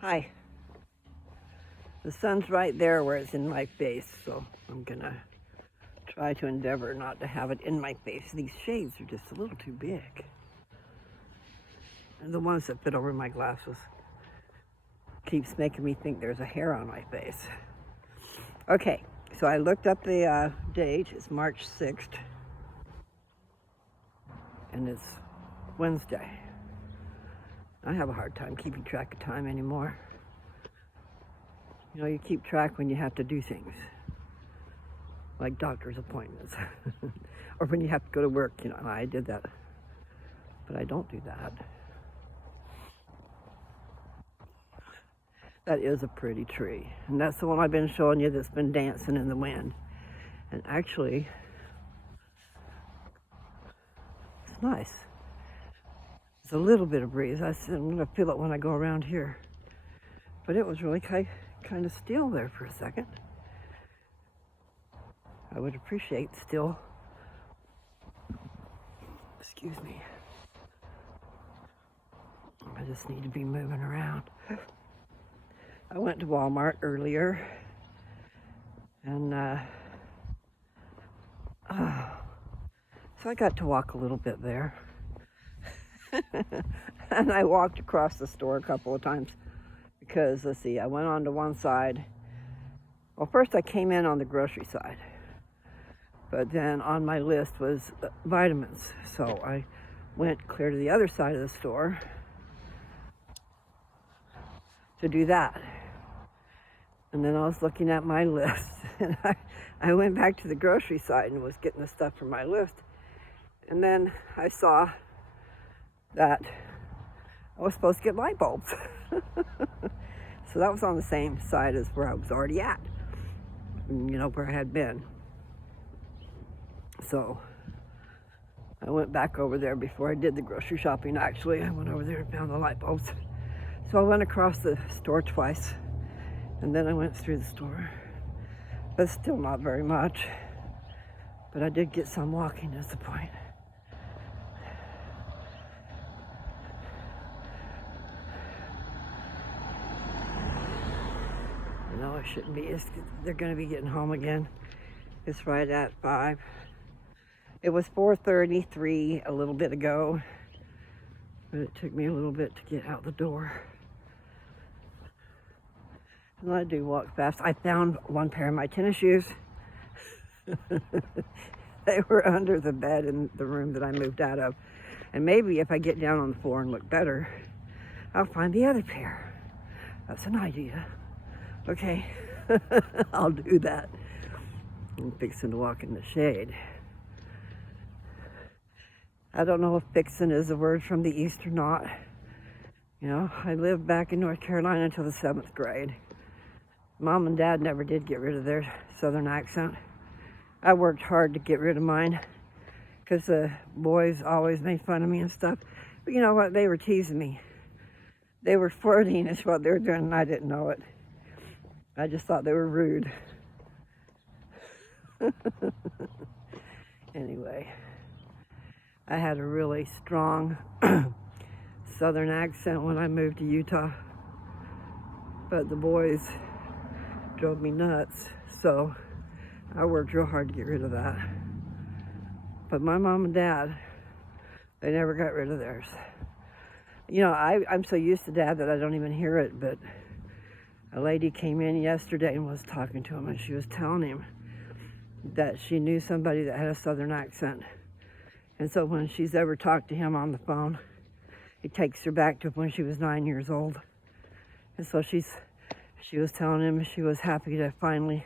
Hi. The sun's right there where it's in my face, so I'm gonna try to endeavor not to have it in my face. These shades are just a little too big. And the ones that fit over my glasses keeps making me think there's a hair on my face. Okay, so I looked up the date. It's March 6th, and it's Wednesday. I have a hard time keeping track of time anymore. You know, you keep track when you have to do things, like doctor's appointments, or when you have to go to work. You know, I did that, but I don't do that. That is a pretty tree, and that's the one I've been showing you that's been dancing in the wind. And actually, it's nice. There's a little bit of breeze. I said I'm gonna feel it when I go around here, but it was really kind of still there for a second. I would appreciate still. Excuse me. I just need to be moving around. I went to Walmart earlier, and so I got to walk a little bit there. And I walked across the store a couple of times because, let's see, I went on to one side. Well, first I came in on the grocery side, but then on my list was vitamins. So I went clear to the other side of the store to do that. And then I was looking at my list, and I went back to the grocery side and was getting the stuff for my list. And then I saw that I was supposed to get light bulbs. So that was on the same side as where I was already at, you know, where I had been. So I went back over there before I did the grocery shopping. Actually, I went over there and found the light bulbs. So I went across the store twice, and then I went through the store, but still not very much. But I did get some walking, is the point. No, it shouldn't be. They're going to be getting home again. It's right at 5. It was 4:33 a little bit ago, but it took me a little bit to get out the door. And I do walk fast. I found one pair of my tennis shoes. They were under the bed in the room that I moved out of. And maybe if I get down on the floor and look better, I'll find the other pair. That's an idea. Okay, I'll do that. I'm fixing to walk in the shade. I don't know if fixing is a word from the East or not. You know, I lived back in North Carolina until the 7th grade. Mom and Dad never did get rid of their Southern accent. I worked hard to get rid of mine because the boys always made fun of me and stuff. But you know what? They were teasing me. They were flirting is what they were doing, and I didn't know it. I just thought they were rude. Anyway, I had a really strong Southern accent when I moved to Utah, but the boys drove me nuts, so I worked real hard to get rid of that. But my mom and dad, they never got rid of theirs. You know, I'm so used to Dad that I don't even hear it, but a lady came in yesterday and was talking to him, and she was telling him that she knew somebody that had a Southern accent. And so when she's ever talked to him on the phone, it takes her back to when she was 9 years old. And so she was telling him she was happy to finally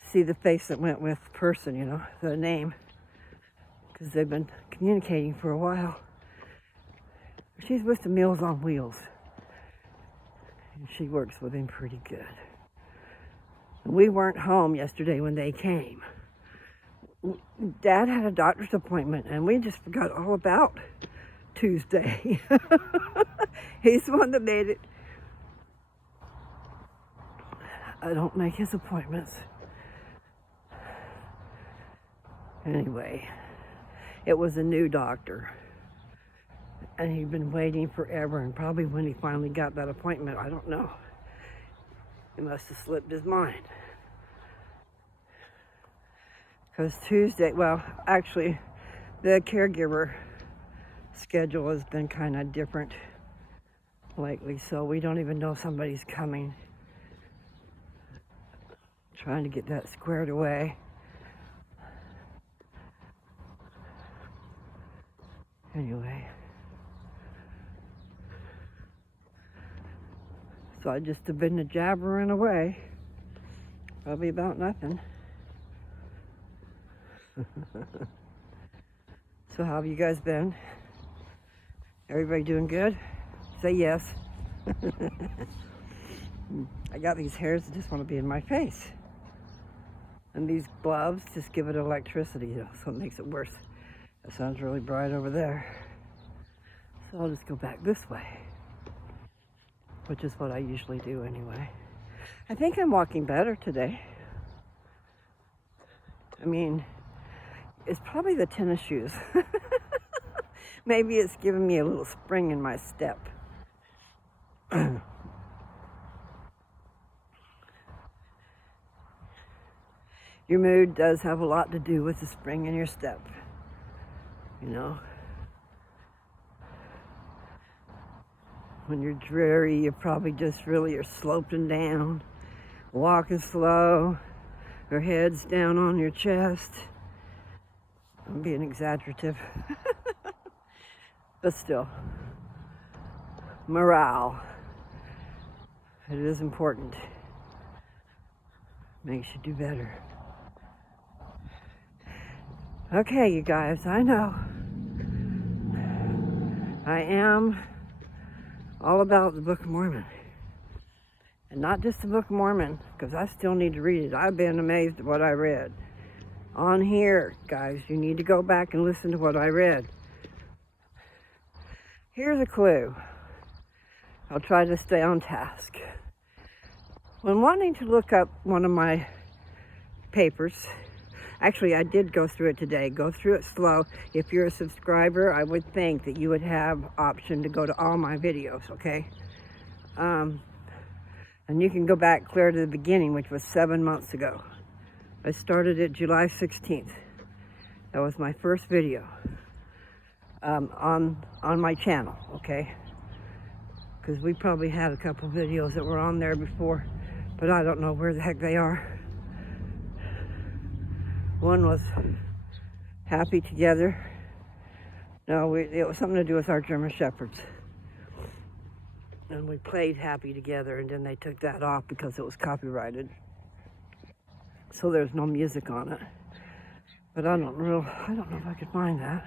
see the face that went with the person, you know, the name, because they've been communicating for a while. She's with the Meals on Wheels, and she works with him pretty good. And we weren't home yesterday when they came. Dad had a doctor's appointment, and we just forgot all about Tuesday. He's the one that made it. I don't make his appointments. Anyway, it was a new doctor. And he'd been waiting forever, and probably when he finally got that appointment, I don't know. He must have slipped his mind. Because Tuesday, well, actually, the caregiver schedule has been kind of different lately, so we don't even know if somebody's coming. Trying to get that squared away. Anyway. So I just have been jabbering away. Probably about nothing. So how have you guys been? Everybody doing good? Say yes. I got these hairs that just want to be in my face. And these gloves just give it electricity, so it makes it worse. That sounds really bright over there. So I'll just go back this way, which is what I usually do anyway. I think I'm walking better today. I mean, it's probably the tennis shoes. Maybe it's giving me a little spring in my step. Your mood does have a lot to do with the spring in your step, you know. When you're dreary, you probably just really are sloping down, walking slow, your head's down on your chest. I'm being exaggerative. But still, morale. It is important. Makes you do better. Okay, you guys, I know. I am all about the Book of Mormon. And not just the Book of Mormon, because I still need to read it. I've been amazed at what I read. On here, guys, you need to go back and listen to what I read. Here's a clue. I'll try to stay on task. When wanting to look up one of my papers, actually I did go through it today. Go through it slow. If you're a subscriber, I would think that you would have option to go to all my videos, okay? And you can go back clear to the beginning, which was 7 months ago. I started it July 16th. That was my first video on my channel, okay? Because we probably had a couple videos that were on there before, but I don't know where the heck they are. One was Happy Together. No, it was something to do with our German Shepherds. And we played Happy Together, and then they took that off because it was copyrighted. So there's no music on it. But I don't know if I could find that.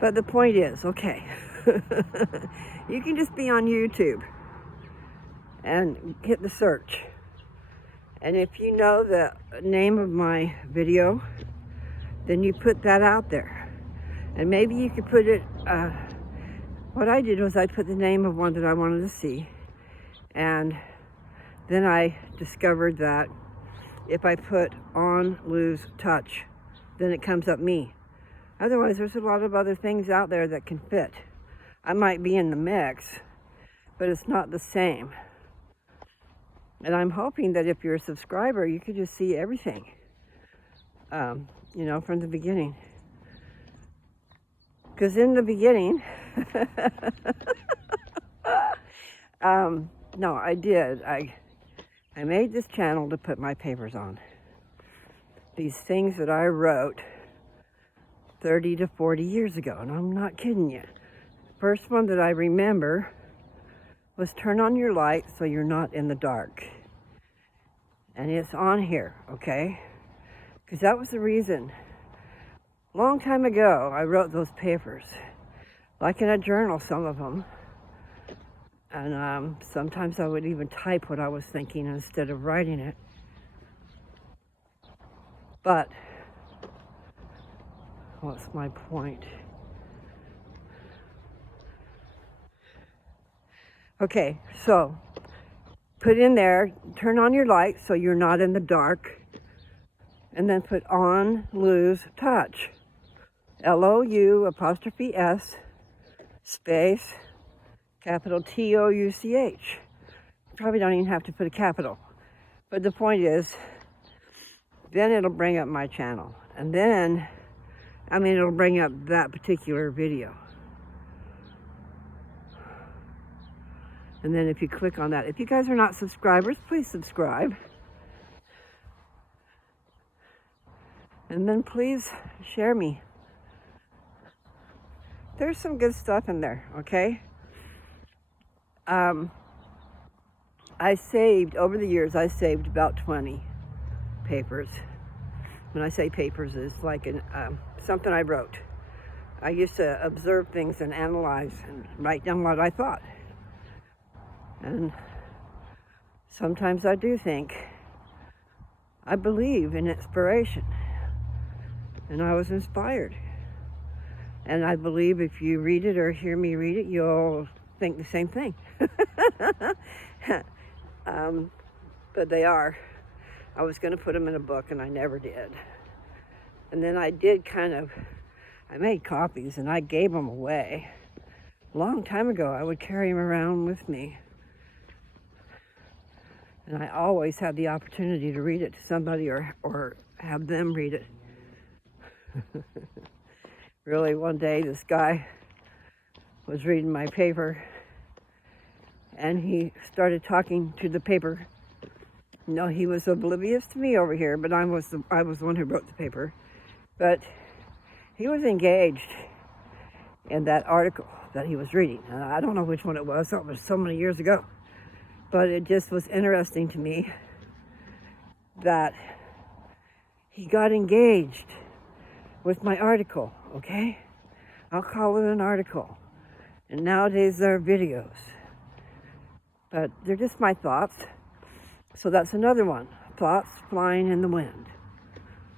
But the point is, okay, you can just be on YouTube and hit the search. And if you know the name of my video, then you put that out there. And maybe you could put it, what I did was I put the name of one that I wanted to see. And then I discovered that if I put on, lose, touch, then it comes up me. Otherwise, there's a lot of other things out there that can fit. I might be in the mix, but it's not the same. And I'm hoping that if you're a subscriber, you could just see everything, you know, from the beginning. Because in the beginning, no, I did. I made this channel to put my papers on. These things that I wrote 30 to 40 years ago, and I'm not kidding you. First one that I remember was turn on your light so you're not in the dark. And it's on here, okay? Because that was the reason. Long time ago, I wrote those papers, like in a journal, some of them. And sometimes I would even type what I was thinking instead of writing it. But what's my point? Okay, so put in there, turn on your light so you're not in the dark, and then put on, lose, touch. LOU'(S) space capital TOUCH. You probably don't even have to put a capital. But the point is, then it'll bring up my channel. And then, it'll bring up that particular video. And then if you click on that, if you guys are not subscribers, please subscribe. And then please share me. There's some good stuff in there, okay? Over the years, I saved about 20 papers. When I say papers, it's like something I wrote. I used to observe things and analyze and write down what I thought. And sometimes I do think, I believe in inspiration. And I was inspired. And I believe if you read it or hear me read it, you'll think the same thing. But they are. I was going to put them in a book, and I never did. And then I made copies, and I gave them away. A long time ago, I would carry them around with me. And I always had the opportunity to read it to somebody or have them read it. Really, one day, this guy was reading my paper, and he started talking to the paper. No, he was oblivious to me over here, but I was the one who wrote the paper. But he was engaged in that article that he was reading. And I don't know which one it was. That was so many years ago. But it just was interesting to me that he got engaged with my article, okay? I'll call it an article. And nowadays there are videos. But they're just my thoughts. So that's another one. Thoughts flying in the wind.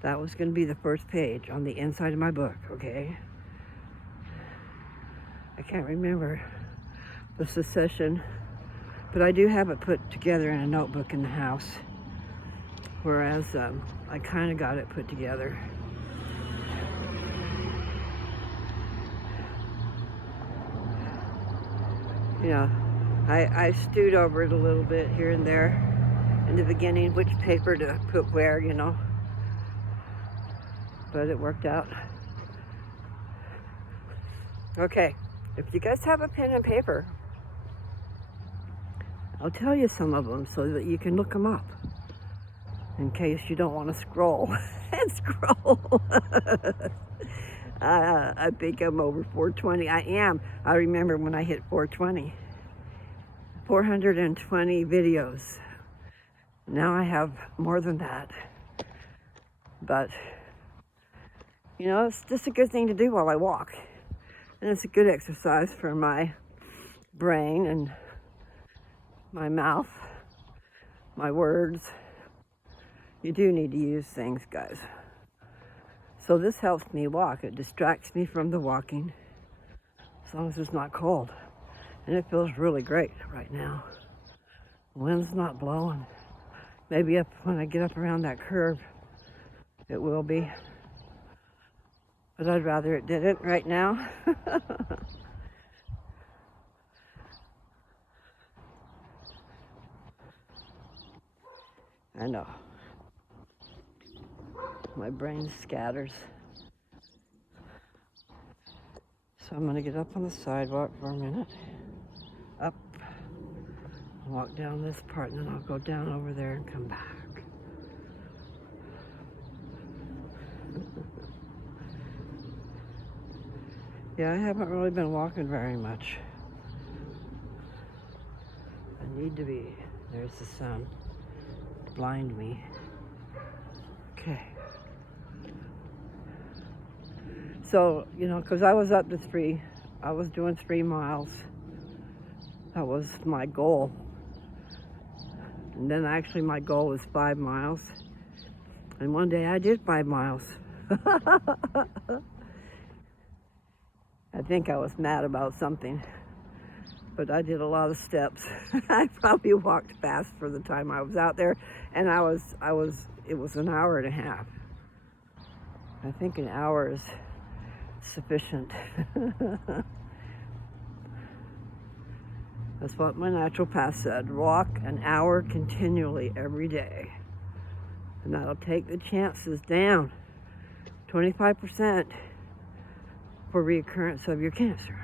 That was going to be the first page on the inside of my book, okay? I can't remember the secession, but I do have it put together in a notebook in the house. Whereas I kind of got it put together. Yeah, I stewed over it a little bit here and there in the beginning, which paper to put where, but it worked out. Okay, if you guys have a pen and paper, I'll tell you some of them so that you can look them up in case you don't want to scroll and scroll. I think I'm over 420. I am. I remember when I hit 420. 420 videos. Now I have more than that. But, it's just a good thing to do while I walk. And it's a good exercise for my brain and my mouth, my words. You do need to use things, guys. So this helps me walk. It distracts me from the walking, as long as it's not cold. And it feels really great right now. The wind's not blowing. Maybe when I get up around that curve, it will be. But I'd rather it didn't right now. I know. My brain scatters. So I'm going to get up on the sidewalk for a minute. Up. Walk down this part, and then I'll go down over there and come back. Yeah, I haven't really been walking very much. I need to be. There's the sun. Blind me. Okay. So, because I was up to I was doing 3 miles. That was my goal. And then actually my goal was 5 miles. And one day I did 5 miles. I think I was mad about something. But I did a lot of steps. I probably walked fast for the time I was out there. And it was an hour and a half. I think an hour is sufficient. That's what my naturopath said. Walk an hour continually every day. And that'll take the chances down 25% for reoccurrence of your cancer.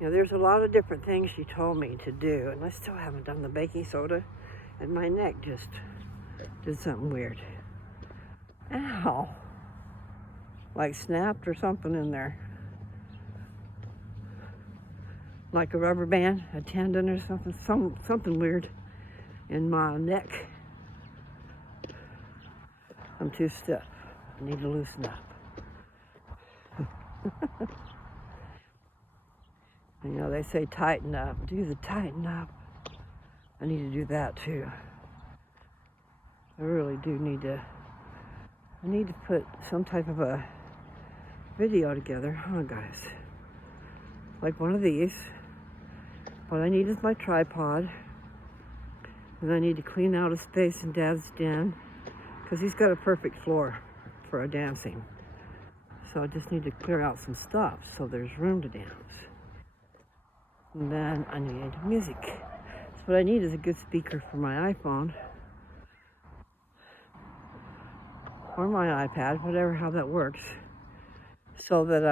You know, there's a lot of different things she told me to do, and I still haven't done the baking soda, and my neck just did something weird. Ow! Like snapped or something in there. Like a rubber band, a tendon or something weird in my neck. I'm too stiff. I need to loosen up. You know, they say tighten up. Do the tighten up. I need to do that too. I really do need to. I need to put some type of a video together, huh, guys? Like one of these. What I need is my tripod. And I need to clean out a space in Dad's den, because he's got a perfect floor for a dancing. So I just need to clear out some stuff so there's room to dance. And then I need music. So what I need is a good speaker for my iPhone or my iPad, whatever, how that works, so that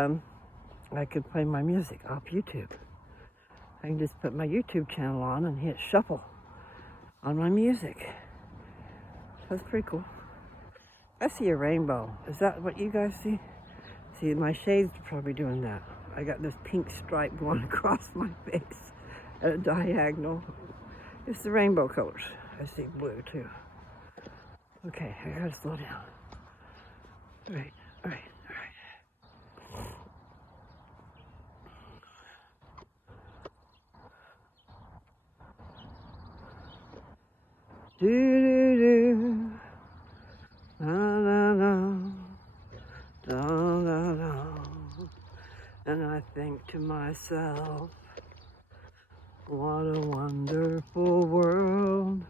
I can play my music off YouTube. I can just put my YouTube channel on and hit shuffle on my music. That's pretty cool. I see a rainbow. Is that what you guys see? See, my shades are probably doing that. I got this pink stripe going across my face at a diagonal. It's the rainbow colors. I see blue too. Okay, I gotta slow down. All right. Do do do, la la la, da la la, and I think to myself, what a wonderful world.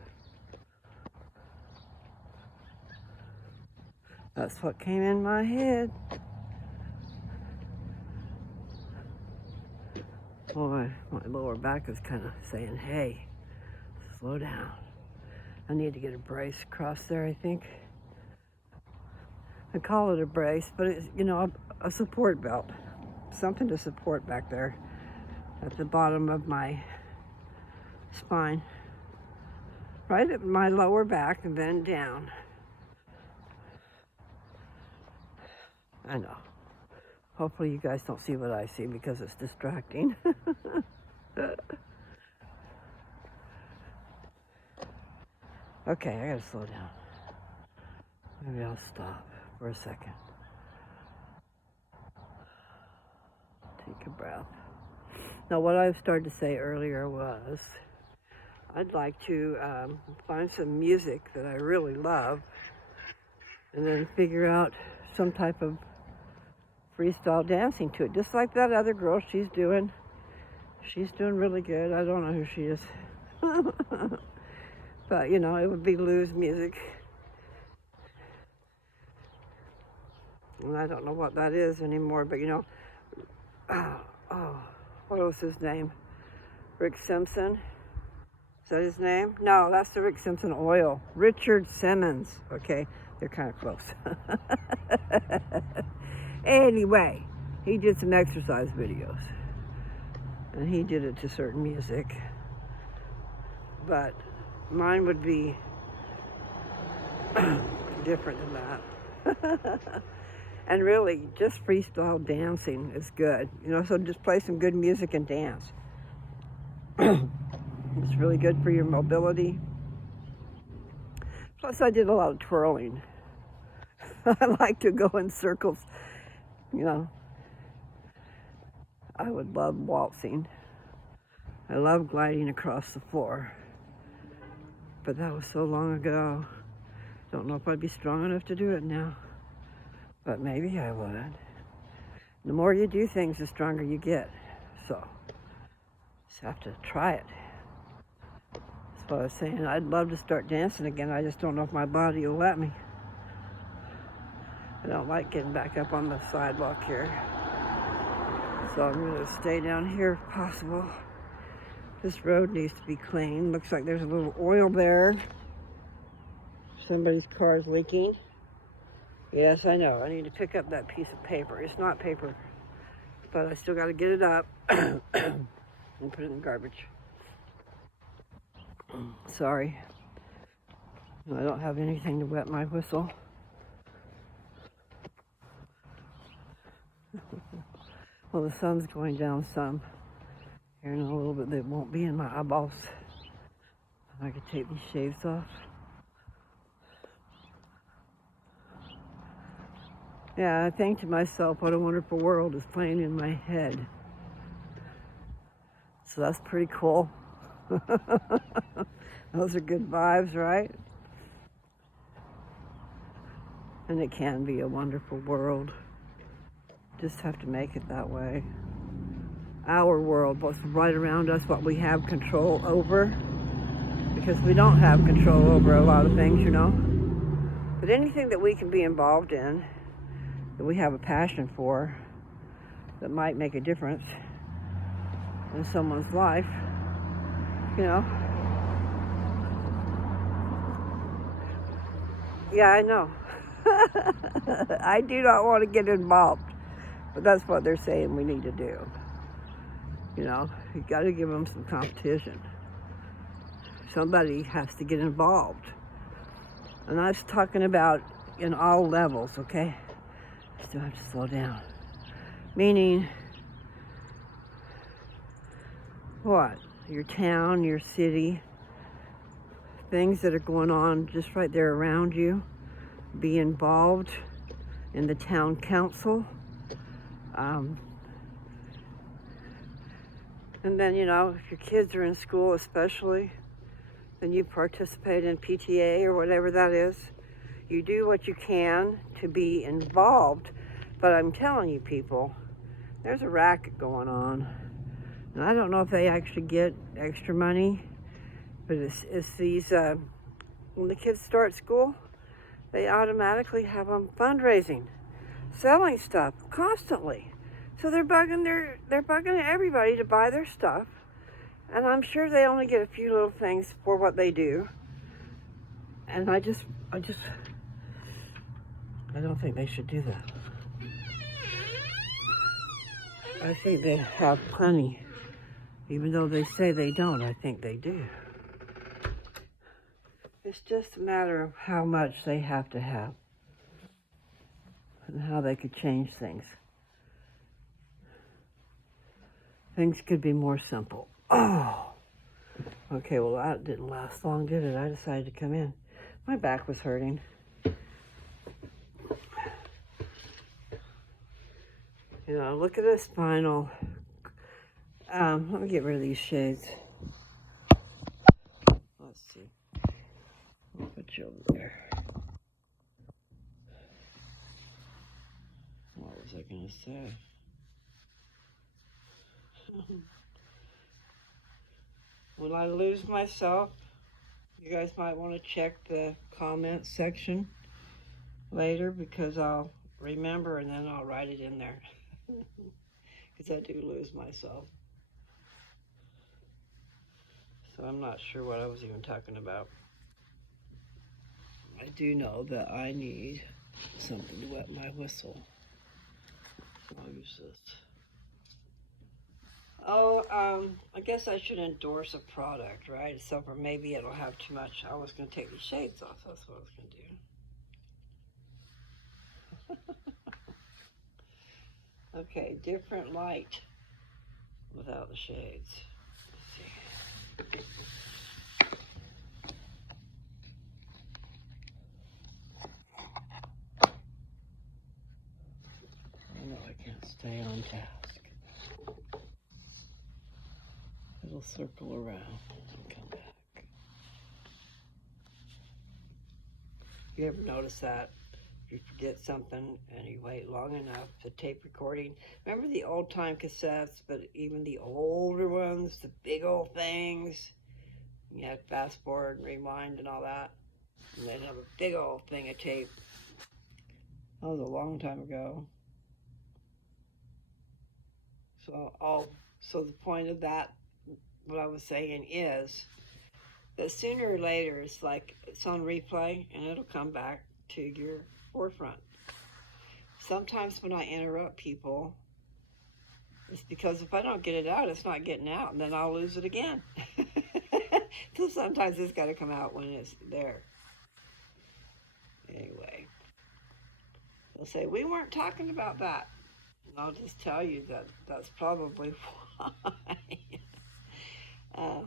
That's what came in my head. Boy, my lower back is kind of saying, hey, slow down. I need to get a brace across there, I think. I call it a brace, but it's, you know, a support belt. Something to support back there at the bottom of my spine. Right at my lower back and then down. I know. Hopefully you guys don't see what I see because it's distracting. Okay, I gotta slow down. Maybe I'll stop for a second. Take a breath. Now, what I started to say earlier was I'd like to find some music that I really love and then figure out some type of freestyle dancing to it. Just like that other girl, she's doing really good. I don't know who she is. But, you know, it would be Lou's music. And I don't know what that is anymore, but, you know, what was his name? Rick Simpson? Is that his name? No, that's the Rick Simpson oil. Richard Simmons. Okay, they're kind of close. Anyway, he did some exercise videos. And he did it to certain music. But mine would be different than that. And really, just freestyle dancing is good. You know, so just play some good music and dance. It's really good for your mobility. Plus, I did a lot of twirling. I like to go in circles, you know. I would love waltzing. I love gliding across the floor. But that was so long ago. Don't know if I'd be strong enough to do it now. But maybe I would. The more you do things, the stronger you get. So, just have to try it. That's what I was saying. I'd love to start dancing again. I just don't know if my body will let me. I don't like getting back up on the sidewalk here. So I'm going to stay down here if possible. This road needs to be cleaned. Looks like there's a little oil there. Somebody's car is leaking. Yes, I know. I need to pick up that piece of paper. It's not paper, but I still got to get it up and put it in the garbage. Sorry. I don't have anything to wet my whistle. Well, the sun's going down some. Here in a little bit, it won't be in my eyeballs. I could take these shades off. Yeah, I think to myself, what a wonderful world is playing in my head. So that's pretty cool. Those are good vibes, right? And it can be a wonderful world. Just have to make it that way. Our world, what's right around us, what we have control over. Because we don't have control over a lot of things, you know. But anything that we can be involved in, that we have a passion for, that might make a difference in someone's life, you know. Yeah, I know. I do not want to get involved, but that's what they're saying we need to do. You know, you got to give them some competition. Somebody has to get involved. And I was talking about in all levels, okay? I still have to slow down. Meaning, what? Your town, your city, things that are going on just right there around you. Be involved in the town council. And then, you know, if your kids are in school especially, then you participate in PTA or whatever that is. You do what you can to be involved. But I'm telling you people, there's a racket going on. And I don't know if they actually get extra money, but it's these, when the kids start school, they automatically have them fundraising, selling stuff constantly. So they're bugging everybody to buy their stuff. And I'm sure they only get a few little things for what they do. And I don't think they should do that. I think they have plenty. Even though they say they don't, I think they do. It's just a matter of how much they have to have and how they could change things. Things could be more simple. Oh, okay, well that didn't last long, did it? I decided to come in. My back was hurting. You know, look at this spinal. Let me get rid of these shades. Let's see. I'll put you over there. What was I going to say? When I lose myself, you guys might want to check the comment section later because I'll remember and then I'll write it in there. Because I do lose myself. So I'm not sure what I was even talking about. I do know that I need something to wet my whistle. So I'll use this. Oh, I guess I should endorse a product, right? Except for maybe it'll have too much. I was going to take these shades off. That's what I was going to do. Okay, different light without the shades. Let's see. I know I can't stay on task. It'll circle around and come back. You ever notice that? If you forget something and you wait long enough, the tape recording. Remember the old time cassettes, but even the older ones, the big old things. You had fast forward and rewind and all that. And they'd have a big old thing of tape. That was a long time ago. So the point of that, what I was saying is that sooner or later it's like it's on replay and it'll come back to your forefront. Sometimes when I interrupt people, it's because if I don't get it out, it's not getting out, and then I'll lose it again. So sometimes it's got to come out when it's there. Anyway, they'll say, we weren't talking about that. And I'll just tell you that that's probably why.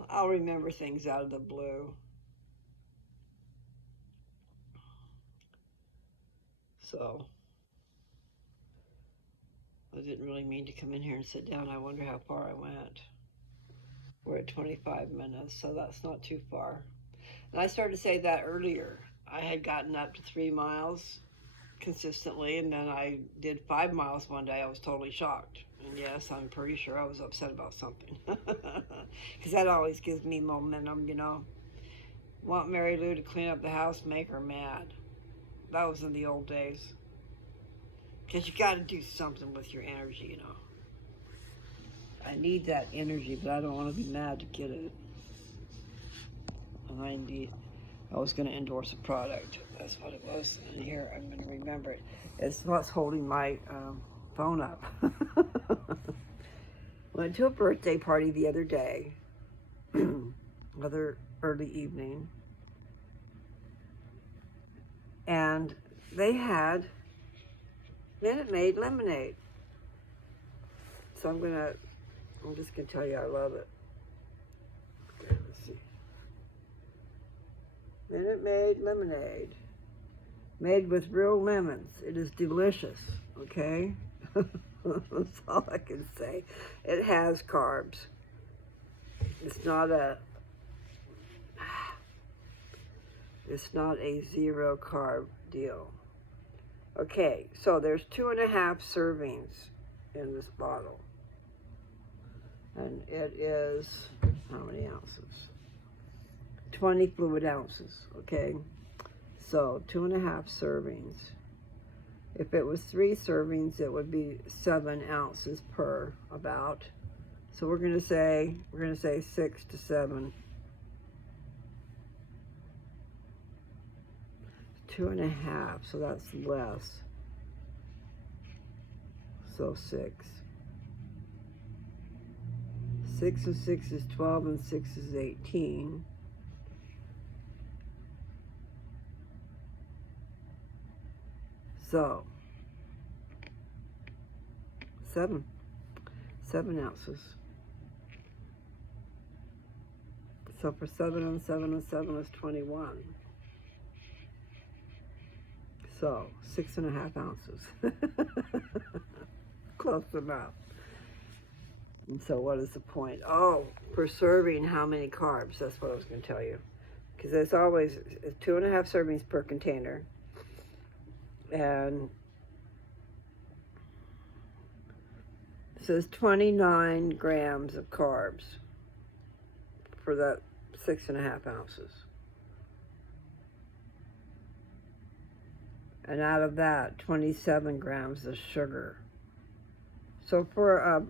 I'll remember things out of the blue. So I didn't really mean to come in here and sit down. I wonder how far I went. We're at 25 minutes, so that's not too far. And I started to say that earlier. I had gotten up to 3 miles consistently, and then I did 5 miles one day. I was totally shocked. And yes, I'm pretty sure I was upset about something. Because that always gives me momentum, you know. Want Mary Lou to clean up the house, make her mad. That was in the old days. Because you got to do something with your energy, you know. I need that energy, but I don't want to be mad to get it. And I was going to endorse a product. That's what it was. And here, I'm going to remember it. It's what's holding my phone up. Went to a birthday party the other day, other early evening, and they had Minute Maid lemonade. So I'm just gonna tell you I love it. Okay, let's see. Minute Maid lemonade, made with real lemons. It is delicious. Okay, that's all I can say. It has carbs. It's not a zero carb deal. Okay, so there's 2.5 servings in this bottle. And it is, how many ounces? 20 fluid ounces, okay? So 2.5 servings. If it was 3 servings, it would be 7 ounces per, about. So we're gonna say 6 to 7. 2.5, so that's less. So 6. 6 and 6 is 12, and 6 is 18. So 7 ounces. So for 7 and 7 and 7 is 21. So 6.5 ounces. Close enough. And so what is the point? Oh, per serving, how many carbs? That's what I was going to tell you. Because it's 2.5 servings per container. And it says 29 grams of carbs for that 6.5 ounces. And out of that, 27 grams of sugar. So for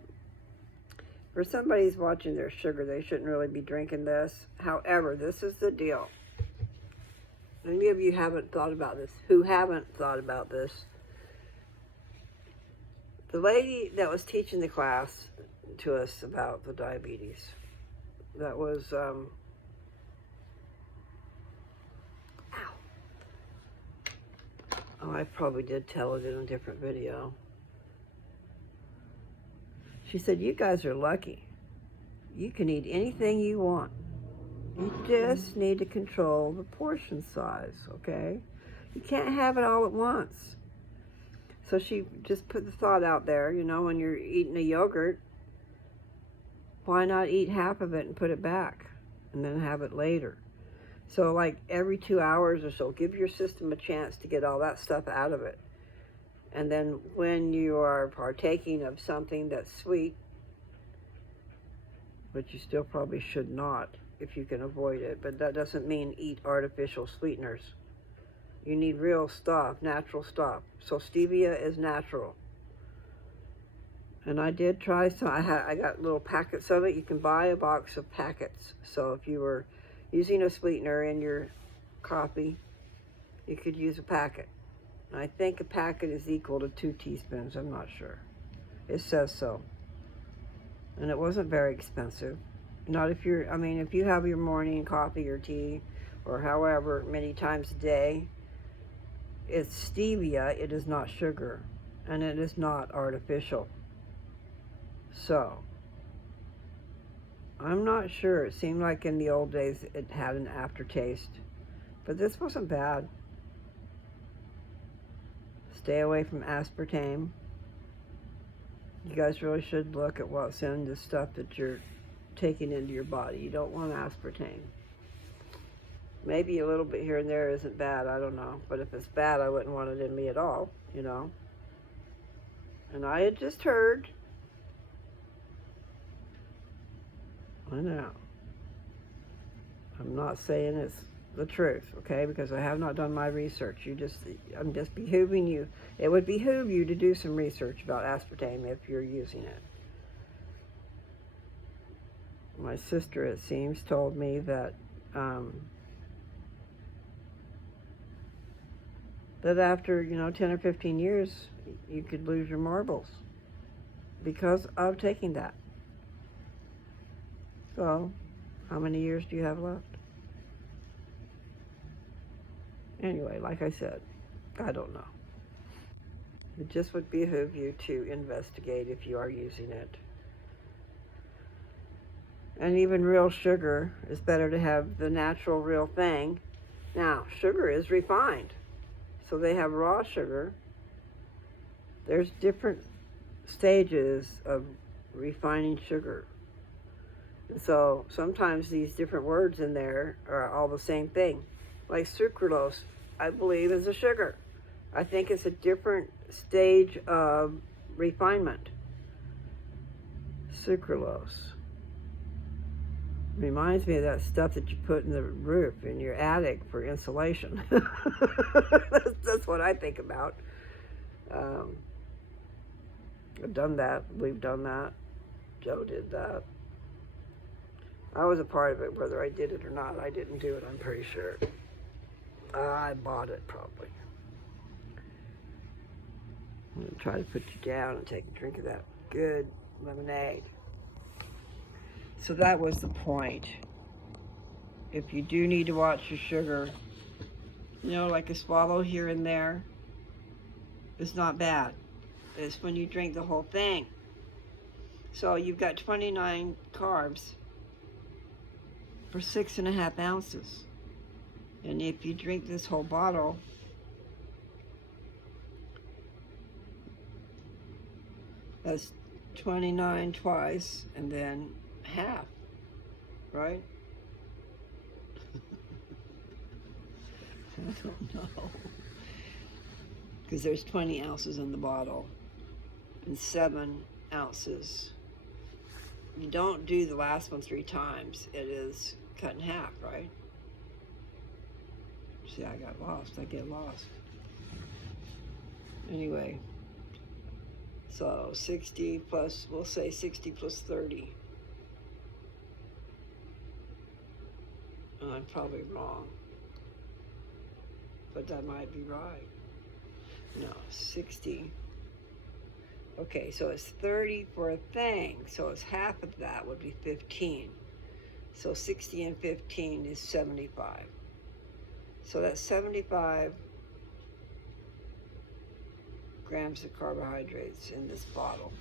somebody who's watching their sugar, they shouldn't really be drinking this. However, this is the deal. Many of you haven't thought about this. Who haven't thought about this? The lady that was teaching the class to us about the diabetes, that was, I probably did tell it in a different video. She said, you guys are lucky. You can eat anything you want. You just need to control the portion size, okay? You can't have it all at once. So she just put the thought out there, you know, when you're eating a yogurt, why not eat half of it and put it back and then have it later? So like every 2 hours or so, give your system a chance to get all that stuff out of it. And then when you are partaking of something that's sweet, but you still probably should not if you can avoid it, but that doesn't mean eat artificial sweeteners. You need real stuff, natural stuff. So stevia is natural. And I did try some. I got little packets of it. You can buy a box of packets. So if you were using a sweetener in your coffee, you could use a packet. And I think a packet is equal to 2 teaspoons. I'm not sure. It says so. And it wasn't very expensive. Not if you're, I mean, if you have your morning coffee or tea, or however many times a day, it's stevia. It is not sugar. And it is not artificial. So, I'm not sure. It seemed like in the old days it had an aftertaste. But this wasn't bad. Stay away from aspartame. You guys really should look at what's in the stuff that you're taking into your body. You don't want aspartame. Maybe a little bit here and there isn't bad, I don't know. But if it's bad, I wouldn't want it in me at all, you know. And I had just heard, I know, I'm not saying it's the truth, okay, because I have not done my research. I'm just behooving you. It would behoove you to do some research about aspartame if you're using it. My sister, it seems, told me that that after, 10 or 15 years, you could lose your marbles because of taking that. So, how many years do you have left? Anyway, like I said, I don't know. It just would behoove you to investigate if you are using it. And even real sugar is better to have the natural real thing. Now, sugar is refined. So they have raw sugar. There's different stages of refining sugar. And so sometimes these different words in there are all the same thing. Like sucralose, I believe, is a sugar. I think it's a different stage of refinement. Sucralose. Reminds me of that stuff that you put in the roof in your attic for insulation. That's what I think about. I've done that. We've done that. Joe did that. I was a part of it, whether I did it or not. I didn't do it, I'm pretty sure. I bought it, probably. I'm going to try to put you down and take a drink of that good lemonade. So that was the point. If you do need to watch your sugar, like a swallow here and there, it's not bad. It's when you drink the whole thing. So you've got 29 carbs for 6.5 ounces. And if you drink this whole bottle, that's 29 twice and then half, right? I don't know. Because there's 20 ounces in the bottle and 7 ounces. You don't do the last one 3 times. It is cut in half, right? See, I got lost. I get lost. Anyway, so 60 plus, we'll say 60 plus 30. I'm probably wrong, but that might be right. No, 60. Okay, so it's 30 for a thing, so it's half of that would be 15. So 60 and 15 is 75. So that's 75 grams of carbohydrates in this bottle,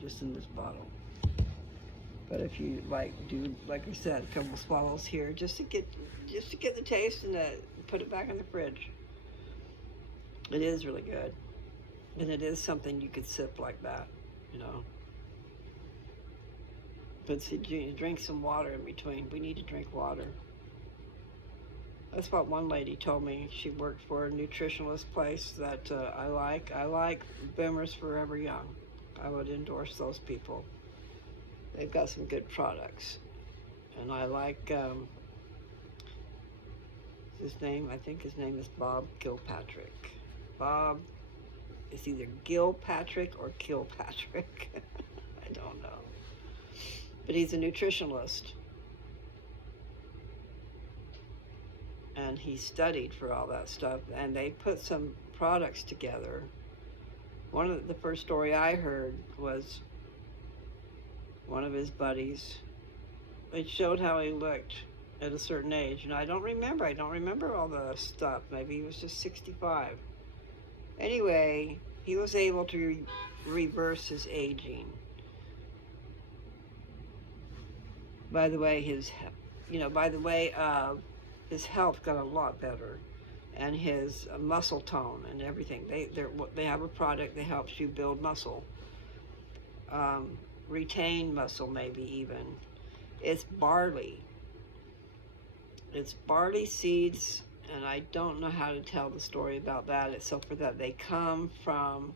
just in this bottle. But if you do, like I said, a couple swallows here, just to get the taste and put it back in the fridge. It is really good, and it is something you could sip like that, But see, you drink some water in between. We need to drink water. That's what one lady told me. She worked for a nutritionalist place that I like. I like Boomers Forever Young. I would endorse those people. They've got some good products. And I like his name. I think his name is Bob Gilpatrick. Bob is either Gilpatrick or Kilpatrick. I don't know. But he's a nutritionalist. And he studied for all that stuff. And they put some products together. One of the first story I heard was one of his buddies. It showed how he looked at a certain age. And I don't remember all the stuff. Maybe he was just 65. Anyway, he was able to reverse his aging. By the way, his health got a lot better, and his muscle tone and everything. They have a product that helps you build muscle, retain muscle, maybe even. It's barley. It's barley seeds, and I don't know how to tell the story about that, except for that they come from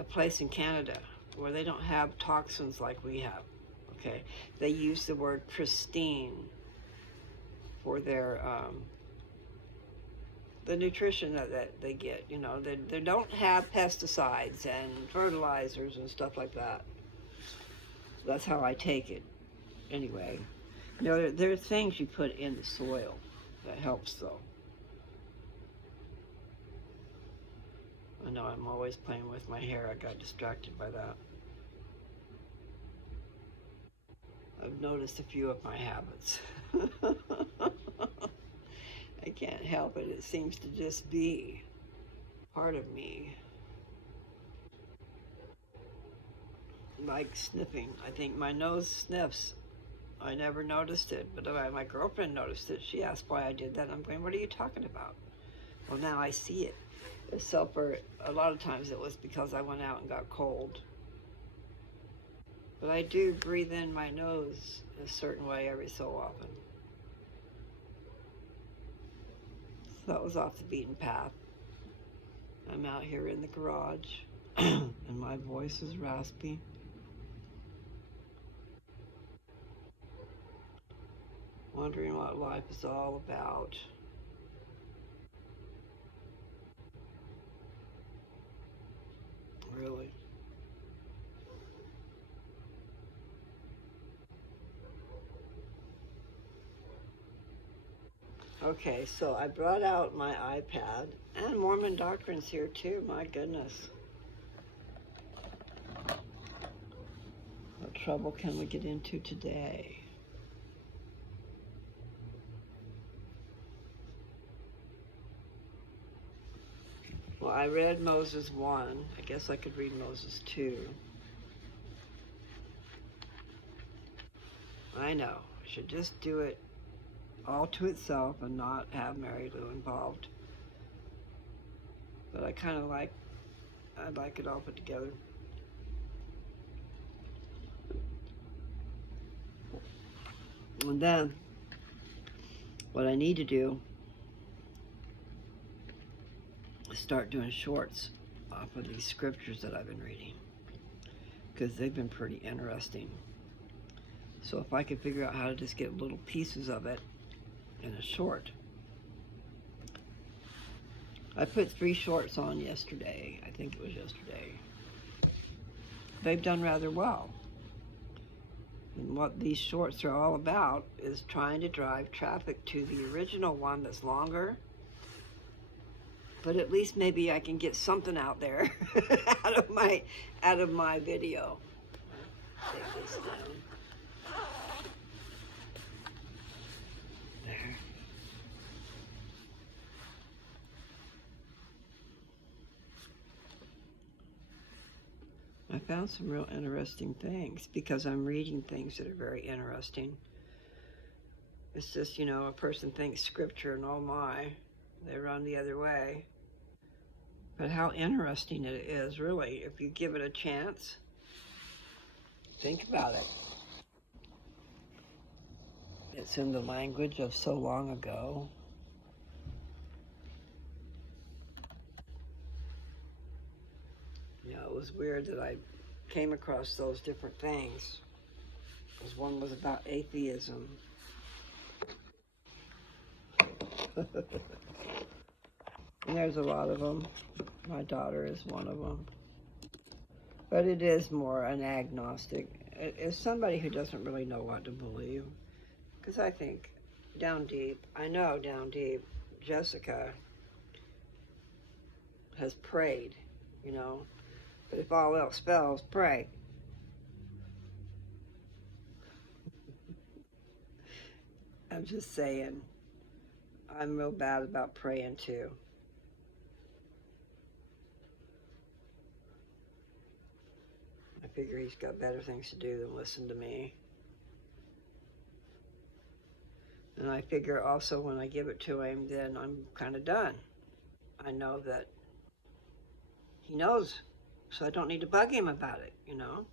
a place in Canada where they don't have toxins like we have. Okay, they use the word pristine for their the nutrition that they get. You know, they don't have pesticides and fertilizers and stuff like that. That's how I take it. Anyway, you know, there are things you put in the soil that helps, though. I know I'm always playing with my hair. I got distracted by that. I've noticed a few of my habits. I can't help it. It seems to just be part of me. Like sniffing. I think my nose sniffs. I never noticed it, but my girlfriend noticed it. She asked why I did that. I'm going, what are you talking about? Well, now I see it. So for a lot of times it was because I went out and got cold. But I do breathe in my nose a certain way every so often. So that was off the beaten path. I'm out here in the garage and my voice is raspy. Wondering what life is all about. Really. Okay, so I brought out my iPad, and Mormon Doctrine's here too, my goodness. What trouble can we get into today? Well, I read Moses 1. I guess I could read Moses 2. I know, I should just do it all to itself and not have Mary Lou involved. But I kind of like it all put together. And then, what I need to do is start doing shorts off of these scriptures that I've been reading, because they've been pretty interesting. So if I could figure out how to just get little pieces of it in a short. I put 3 shorts on yesterday. I think it was yesterday. They've done rather well. And what these shorts are all about is trying to drive traffic to the original one that's longer. But at least maybe I can get something out there out of my video. Take this down. There. I found some real interesting things because I'm reading things that are very interesting. It's just, you know, a person thinks scripture and oh my, they run the other way. But how interesting it is, really, if you give it a chance. Think about it. It's in the language of so long ago. You know, it was weird that I came across those different things. Because one was about atheism. And there's a lot of them. My daughter is one of them. But it is more an agnostic. It's somebody who doesn't really know what to believe. Because I think down deep, I know down deep, Jessica has prayed, you know. But if all else fails, pray. I'm just saying, I'm real bad about praying too. I figure he's got better things to do than listen to me. And I figure also when I give it to him, then I'm kind of done. I know that he knows, so I don't need to bug him about it, you know.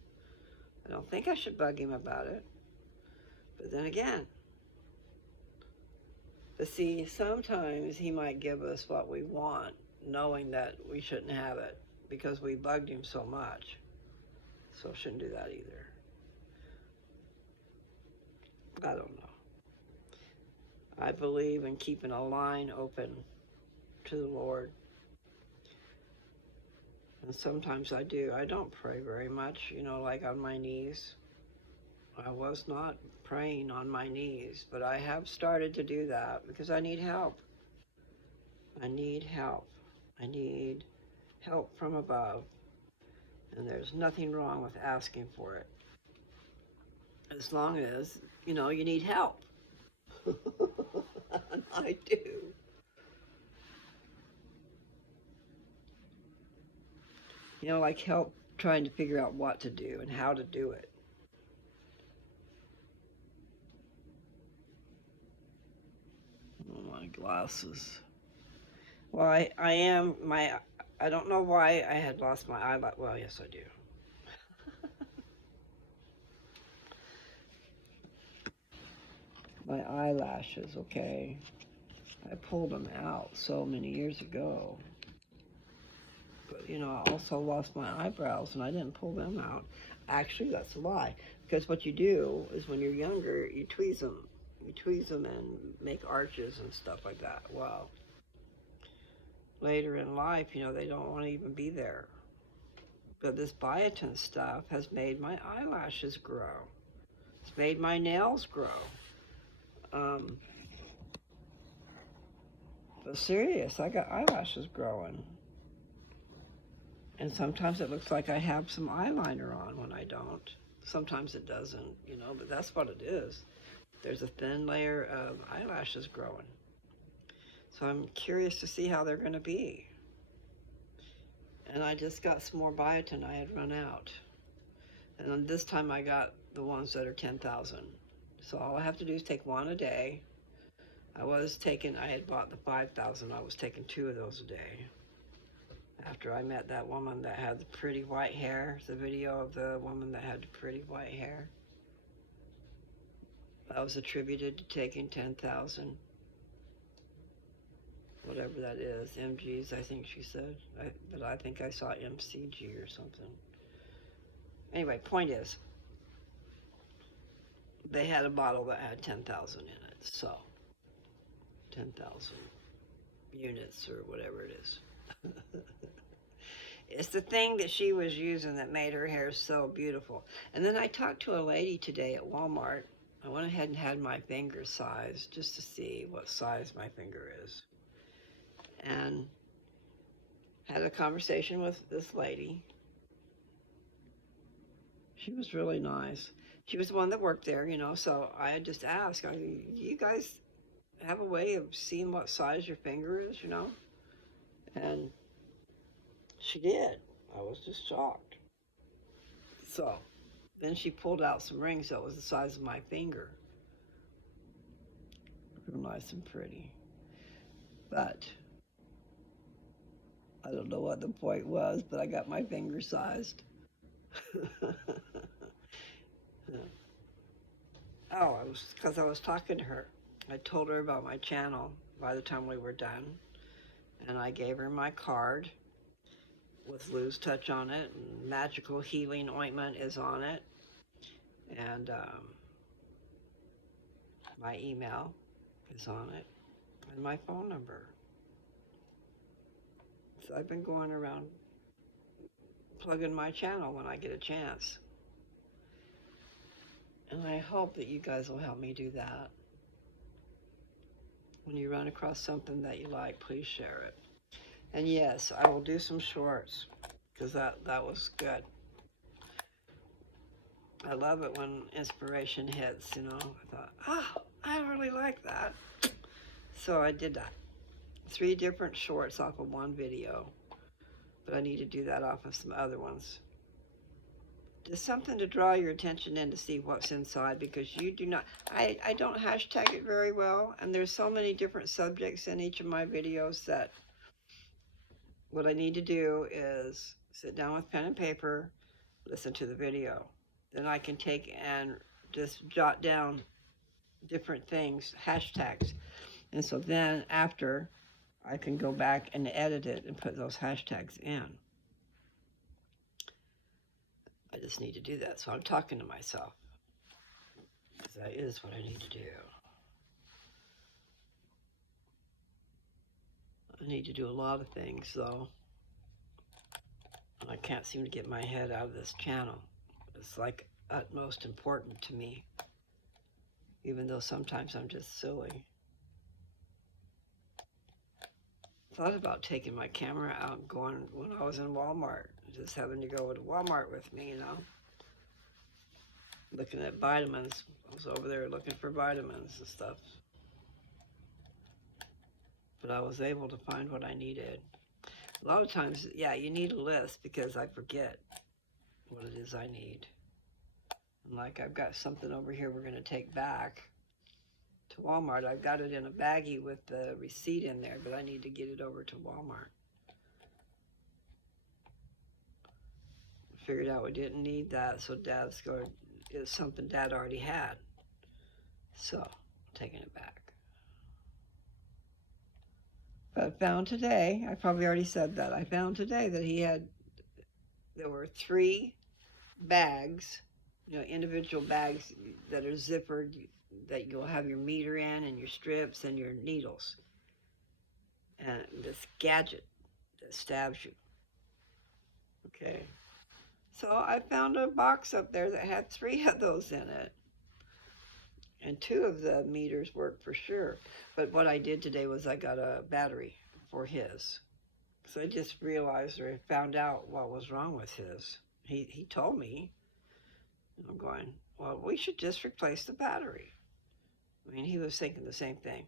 I don't think I should bug him about it. But then again, but see, sometimes he might give us what we want, knowing that we shouldn't have it because we bugged him so much. So I shouldn't do that either. I don't know. I believe in keeping a line open to the Lord. And sometimes I do. I don't pray very much, you know, like on my knees. I was not praying on my knees, but I have started to do that because I need help. I need help. I need help from above. And there's nothing wrong with asking for it. As long as, you know, you need help. And I do. You know, like help trying to figure out what to do and how to do it. Oh, my glasses. Well, I don't know why I had lost my eyelash. Well, yes, I do. My eyelashes, okay. I pulled them out so many years ago. But, you know, I also lost my eyebrows and I didn't pull them out. Actually, that's a lie. Because what you do is when you're younger, you tweeze them. You tweeze them and make arches and stuff like that. Well, later in life, you know, they don't want to even be there. But this biotin stuff has made my eyelashes grow. It's made my nails grow. But serious, I got eyelashes growing. And sometimes it looks like I have some eyeliner on when I don't. Sometimes it doesn't, you know, but that's what it is. There's a thin layer of eyelashes growing. So I'm curious to see how they're going to be. And I just got some more biotin. I had run out. And then this time I got the ones that are 10,000. So all I have to do is take one a day. I had bought the 5,000. I was taking 2 of those a day. After I met that woman that had the pretty white hair, the video of the woman that had the pretty white hair. That was attributed to taking 10,000. Whatever that is, MGs, I think she said. But I think I saw MCG or something. Anyway, point is, they had a bottle that had 10,000 in it. So, 10,000 units or whatever it is. It's the thing that she was using that made her hair so beautiful. And then I talked to a lady today at Walmart. I went ahead and had my finger sized just to see what size my finger is. And had a conversation with this lady. She was really nice. She was the one that worked there, you know, so I had just asked, you guys have a way of seeing what size your finger is, you know? And she did. I was just shocked. So then she pulled out some rings that was the size of my finger. Real nice and pretty. But I don't know what the point was, but I got my finger sized. Oh, because I was talking to her. I told her about my channel by the time we were done. And I gave her my card with Lou's Touch on it. And Magical Healing Ointment is on it. And my email is on it. and my phone number. So I've been going around plugging my channel when I get a chance. And I hope that you guys will help me do that. When you run across something that you like, please share it. And yes, I will do some shorts because that was good. I love it when inspiration hits, you know. I thought, oh, I really like that. So I did that. 3 different shorts off of one video. But I need to do that off of some other ones. Just something to draw your attention in to see what's inside, because you do not, I don't hashtag it very well, and there's so many different subjects in each of my videos that what I need to do is sit down with pen and paper, listen to the video. Then I can take and just jot down different things, hashtags. And so then after, I can go back and edit it and put those hashtags in. I just need to do that. So I'm talking to myself, because that is what I need to do. I need to do a lot of things, though. And I can't seem to get my head out of this channel. It's like utmost important to me, even though sometimes I'm just silly. Thought about taking my camera out and going when I was in Walmart, just having to go to Walmart with me, you know, looking at vitamins. I was over there looking for vitamins and stuff, but I was able to find what I needed. A lot of times, yeah, you need a list because I forget what it is I need. And like, I've got something over here we're going to take back to Walmart. I've got it in a baggie with the receipt in there, but I need to get it over to Walmart. Figured out we didn't need that, so Dad's going, it's something Dad already had. So, I'm taking it back. But I found today, I probably already said that, I found today that there were 3 bags, you know, individual bags that are zippered, that you'll have your meter in and your strips and your needles. And this gadget that stabs you. Okay. So I found a box up there that had 3 of those in it. And 2 of the meters work for sure. But what I did today was I got a battery for his. So I just realized, or found out what was wrong with his. He told me. And I'm going, well, we should just replace the battery. I mean, he was thinking the same thing.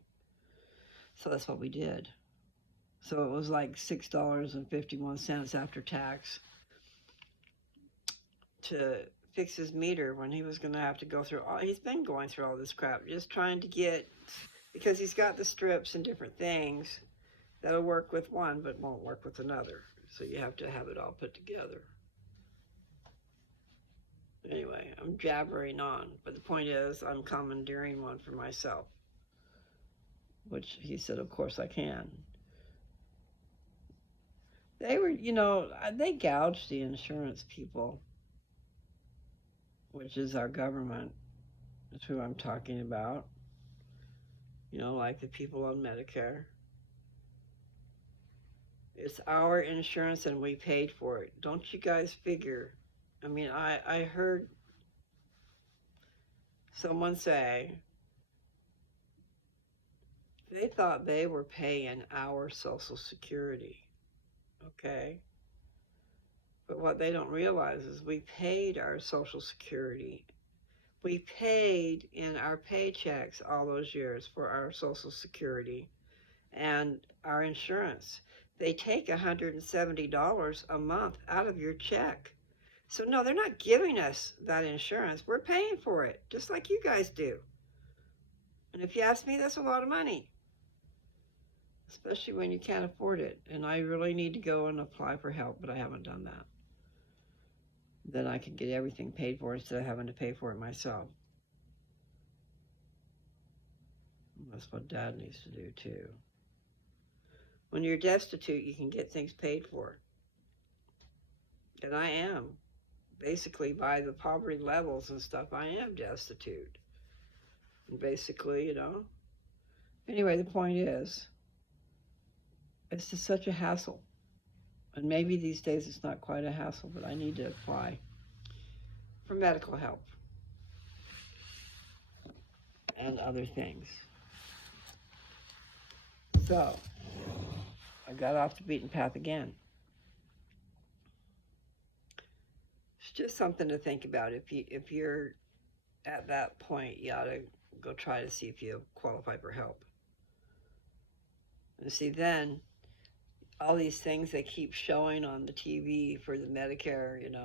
So that's what we did. So it was like $6.51 after tax to fix his meter when he was going to have to go through all, he's been going through all this crap, just trying to get, because he's got the strips and different things that'll work with one but won't work with another. So you have to have it all put together. Anyway, I'm jabbering on, but the point is I'm commandeering one for myself, which he said, of course I can. They were, you know, they gouged the insurance people, which is our government. That's who I'm talking about. You know, like the people on Medicare. It's our insurance and we paid for it. Don't you guys figure? I mean, I heard someone say they thought they were paying our Social Security. Okay? But what they don't realize is we paid our Social Security. We paid in our paychecks all those years for our Social Security and our insurance. They take $170 a month out of your check. So no, they're not giving us that insurance. We're paying for it, just like you guys do. And if you ask me, that's a lot of money, especially when you can't afford it. And I really need to go and apply for help, but I haven't done that. Then I can get everything paid for instead of having to pay for it myself. That's what Dad needs to do too. When you're destitute, you can get things paid for. And I am. Basically, by the poverty levels and stuff, I am destitute. And basically, you know, Anyway, the point is, it's just such a hassle. And maybe these days it's not quite a hassle, but I need to apply for medical help and other things. So, I got off the beaten path again. It's just something to think about. If you're at that point, you ought to go try to see if you qualify for help. And see, then all these things they keep showing on the TV for the Medicare, and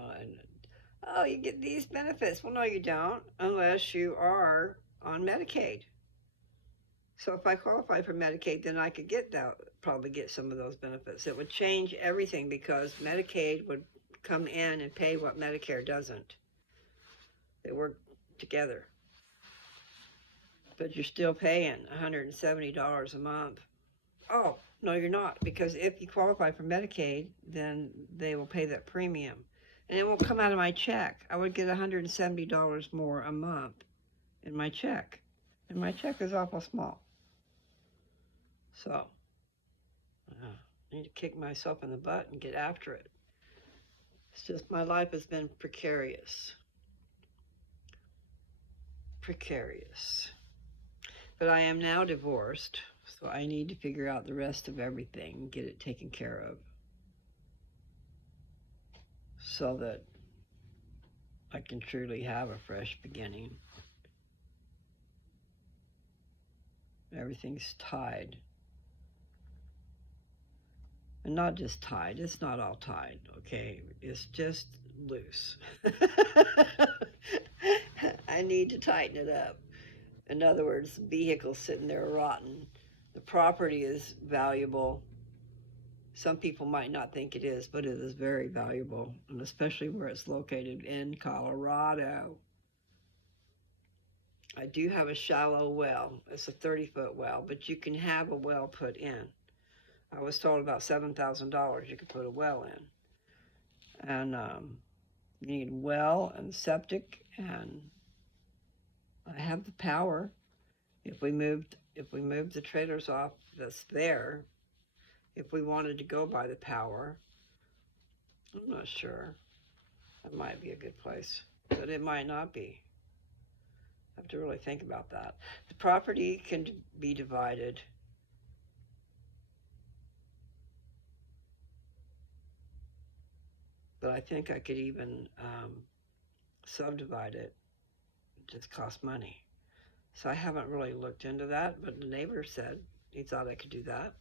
oh, you get these benefits. Well, no, you don't, unless you are on Medicaid. So if I qualify for Medicaid, then I could probably get some of those benefits. It would change everything because Medicaid would come in and pay what Medicare doesn't. They work together. But you're still paying $170 a month. Oh, no, you're not. Because if you qualify for Medicaid, then they will pay that premium. And it won't come out of my check. I would get $170 more a month in my check. And my check is awful small. So, I need to kick myself in the butt and get after it. It's just my life has been precarious. Precarious. But I am now divorced, so I need to figure out the rest of everything and get it taken care of so that I can truly have a fresh beginning. Everything's tied. And not just tied, it's not all tied, okay? It's just loose. I need to tighten it up. In other words, the vehicle's sitting there rotten. The property is valuable. Some people might not think it is, but it is very valuable, and especially where it's located in Colorado. I do have a shallow well. It's a 30-foot well, but you can have a well put in. I was told about $7,000 you could put a well in. And you need well and septic, and I have the power. If we moved the trailers off that's there, if we wanted to go by the power, I'm not sure. It might be a good place, but it might not be. I have to really think about that. The property can be divided. But I think I could even subdivide it. It just costs money. So I haven't really looked into that, but the neighbor said he thought I could do that.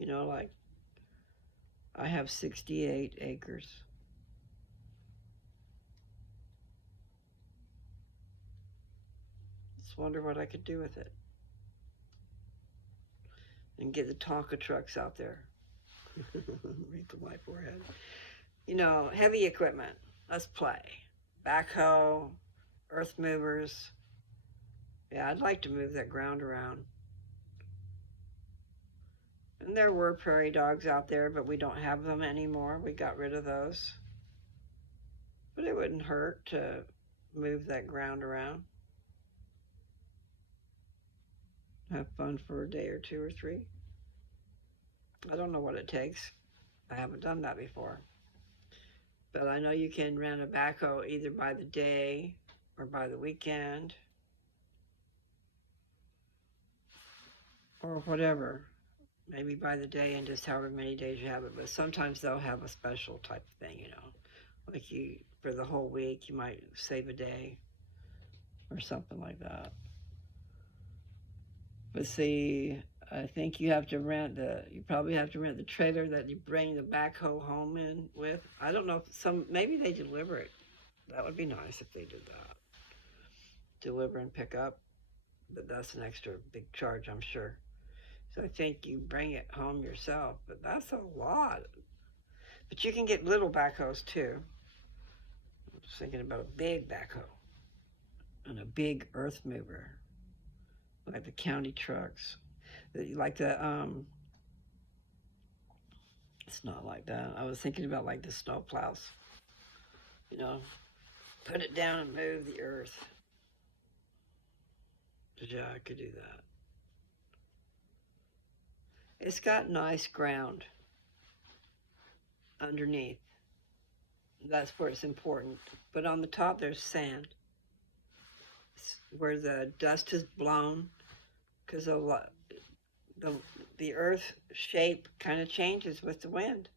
Like I have 68 acres. Just wonder what I could do with it. And get the Tonka trucks out there. Wrinkle my forehead. Heavy equipment. Let's play. Backhoe, earth movers. Yeah, I'd like to move that ground around. And there were prairie dogs out there, but we don't have them anymore. We got rid of those. But it wouldn't hurt to move that ground around. Have fun for a day or two or three. I don't know what it takes. I haven't done that before. But I know you can rent a backhoe either by the day or by the weekend or whatever. Maybe by the day and just however many days you have it. But sometimes they'll have a special type of thing, Like for the whole week, you might save a day or something like that. But see, I think you probably have to rent the trailer that you bring the backhoe home in with. I don't know if maybe they deliver it. That would be nice if they did that. Deliver and pick up, but that's an extra big charge, I'm sure. So I think you bring it home yourself, but that's a lot. But you can get little backhoes too. I was thinking about a big backhoe and a big earth mover, like the county trucks. It's not like that. I was thinking about like the snow plows. Put it down and move the earth. But yeah, I could do that. It's got nice ground underneath. That's where it's important. But on the top, there's sand where the dust is blown because the the earth shape kind of changes with the wind.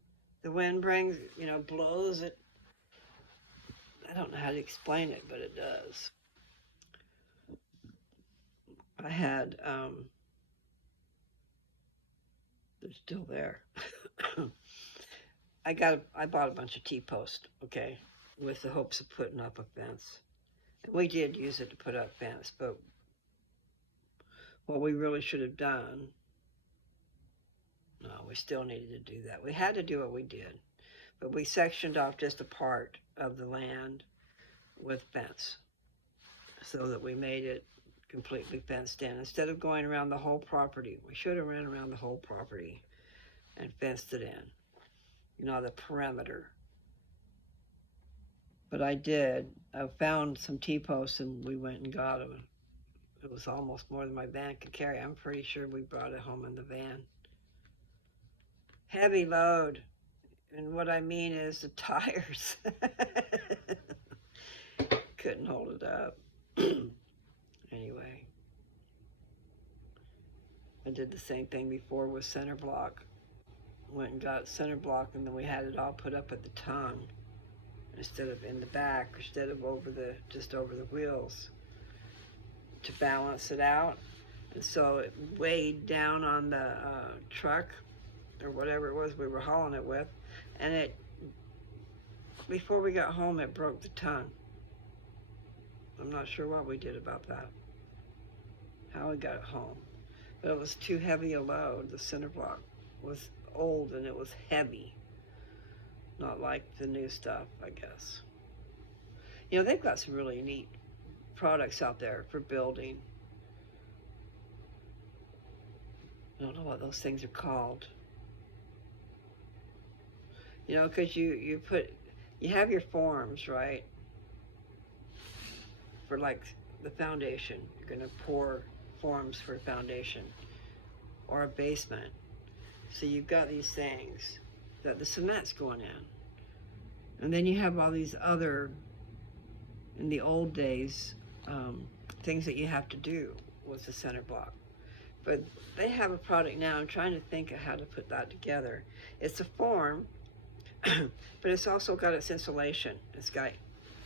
The wind brings, blows it. I don't know how to explain it, but it does. I had, they're still there. I bought a bunch of T-post, okay, with the hopes of putting up a fence. And we did use it to put up fence, but what we really should have done, no, we still needed to do that. We had to do what we did, but we sectioned off just a part of the land with fence so that we made it completely fenced in. Instead of going around the whole property, we should have ran around the whole property and fenced it in, the perimeter. But I did. I found some T-posts and we went and got them. It was almost more than my van could carry. I'm pretty sure we brought it home in the van. Heavy load. And what I mean is the tires couldn't hold it up. Anyway, I did the same thing before with center block. Went and got center block and then we had it all put up at the tongue instead of in the back, instead of just over the wheels to balance it out. And so it weighed down on the truck or whatever it was we were hauling it with, and before we got home it broke the tongue. I'm not sure what we did about that, how we got it home, but it was too heavy a load. The center block was old and it was heavy, not like the new stuff, I guess. They've got some really neat products out there for building. I don't know what those things are called. Because you have your forms, right? For like the foundation, you're going to pour forms for a foundation or a basement. So you've got these things that the cement's going in. And then you have all these other, in the old days, things that you have to do with the center block. But they have a product now. I'm trying to think of how to put that together. It's a form, but it's also got its insulation. It's got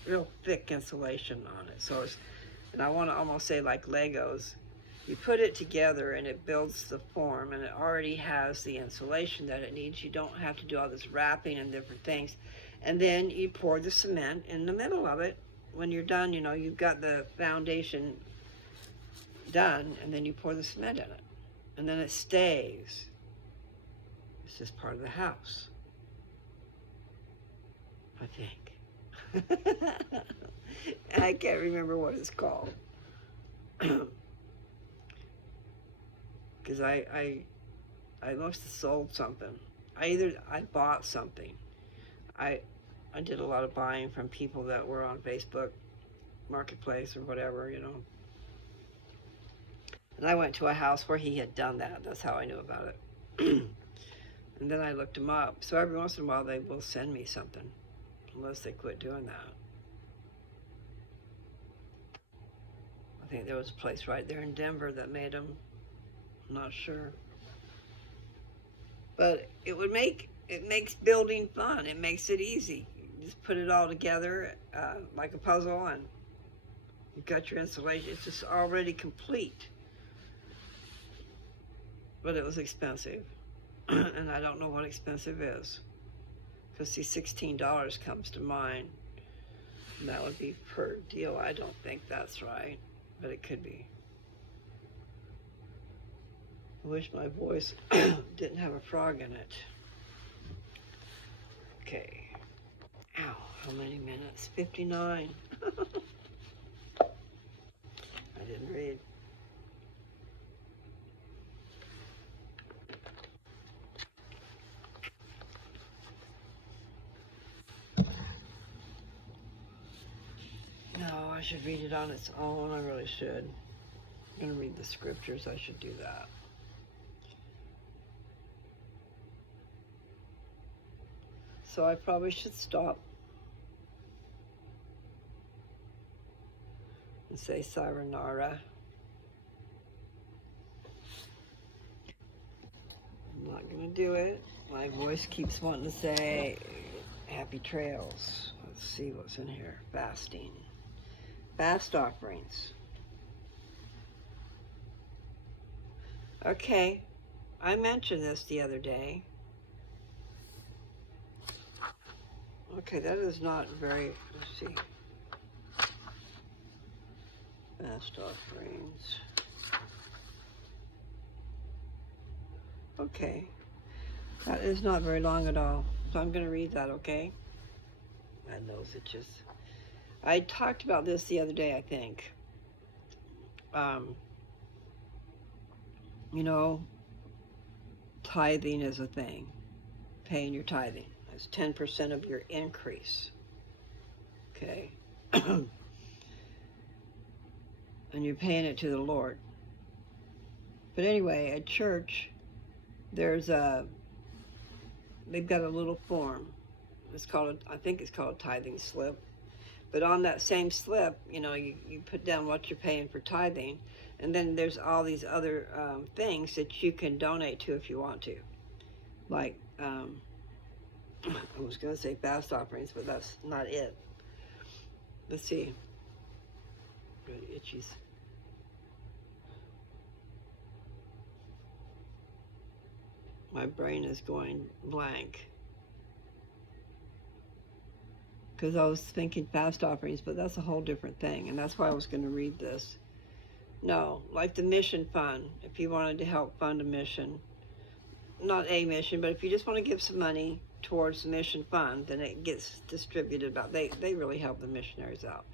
real thick insulation on it. And I want to almost say like Legos. You put it together and it builds the form and it already has the insulation that it needs. You don't have to do all this wrapping and different things. And then you pour the cement in the middle of it. When you're done, you've got the foundation done, and then you pour the cement in it. And then it stays. It's just part of the house, I think. I can't remember what it's called. Because I must have sold something. I bought something. I did a lot of buying from people that were on Facebook Marketplace or whatever, And I went to a house where he had done that. That's how I knew about it. And then I looked him up. So every once in a while they will send me something, unless they quit doing that. I think there was a place right there in Denver that made them. I'm not sure. But it makes building fun. It makes it easy. You just put it all together like a puzzle, and you've got your insulation. It's just already complete. But it was expensive. And I don't know what expensive is. Because see, $16 comes to mind. And that would be per deal. I don't think that's right, but it could be. I wish my voice didn't have a frog in it. Okay. Ow, how many minutes? 59. I didn't read. No, I should read it on its own. I really should. I'm going to read the scriptures. I should do that. So I probably should stop and say sayonara. I'm not going to do it. My voice keeps wanting to say happy trails. Let's see what's in here. Fasting. Fast offerings. Okay, I mentioned this the other day. Okay, that is not very, let's see. Fast offerings. Okay, that is not very long at all. So I'm going to read that, okay? My nose itches. I talked about this the other day, I think. You know, tithing is a thing. Paying your tithing. That's 10% of your increase. Okay? And you're paying it to the Lord. But anyway, at church, they've got a little form. I think it's called a tithing slip. But on that same slip, you put down what you're paying for tithing, and then there's all these other things that you can donate to if you want to. Like, I was going to say fast offerings, but that's not it. Let's see. Really itchies. My brain is going blank. Because I was thinking fast offerings, but that's a whole different thing, and that's why I was going to read this. No, like the mission fund, if you wanted to help fund a mission, not a mission, but if you just want to give some money towards the mission fund, then it gets distributed about. They really help the missionaries out.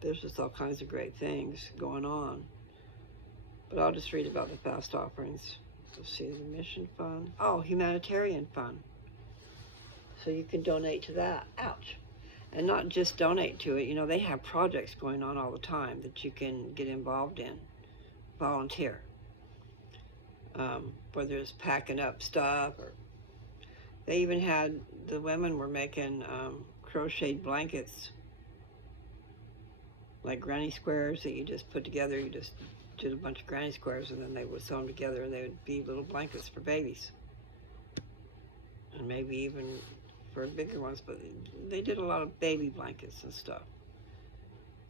There's just all kinds of great things going on. But I'll just read about the fast offerings. Let's see, the mission fund. Oh, humanitarian fund. So you can donate to that. Ouch. And not just donate to it. They have projects going on all the time that you can get involved in. Volunteer. Whether it's packing up stuff, or they even had, the women were making crocheted blankets, like granny squares that you just put together. You just did a bunch of granny squares, and then they would sew them together, and they would be little blankets for babies, and maybe even for bigger ones, but they did a lot of baby blankets and stuff.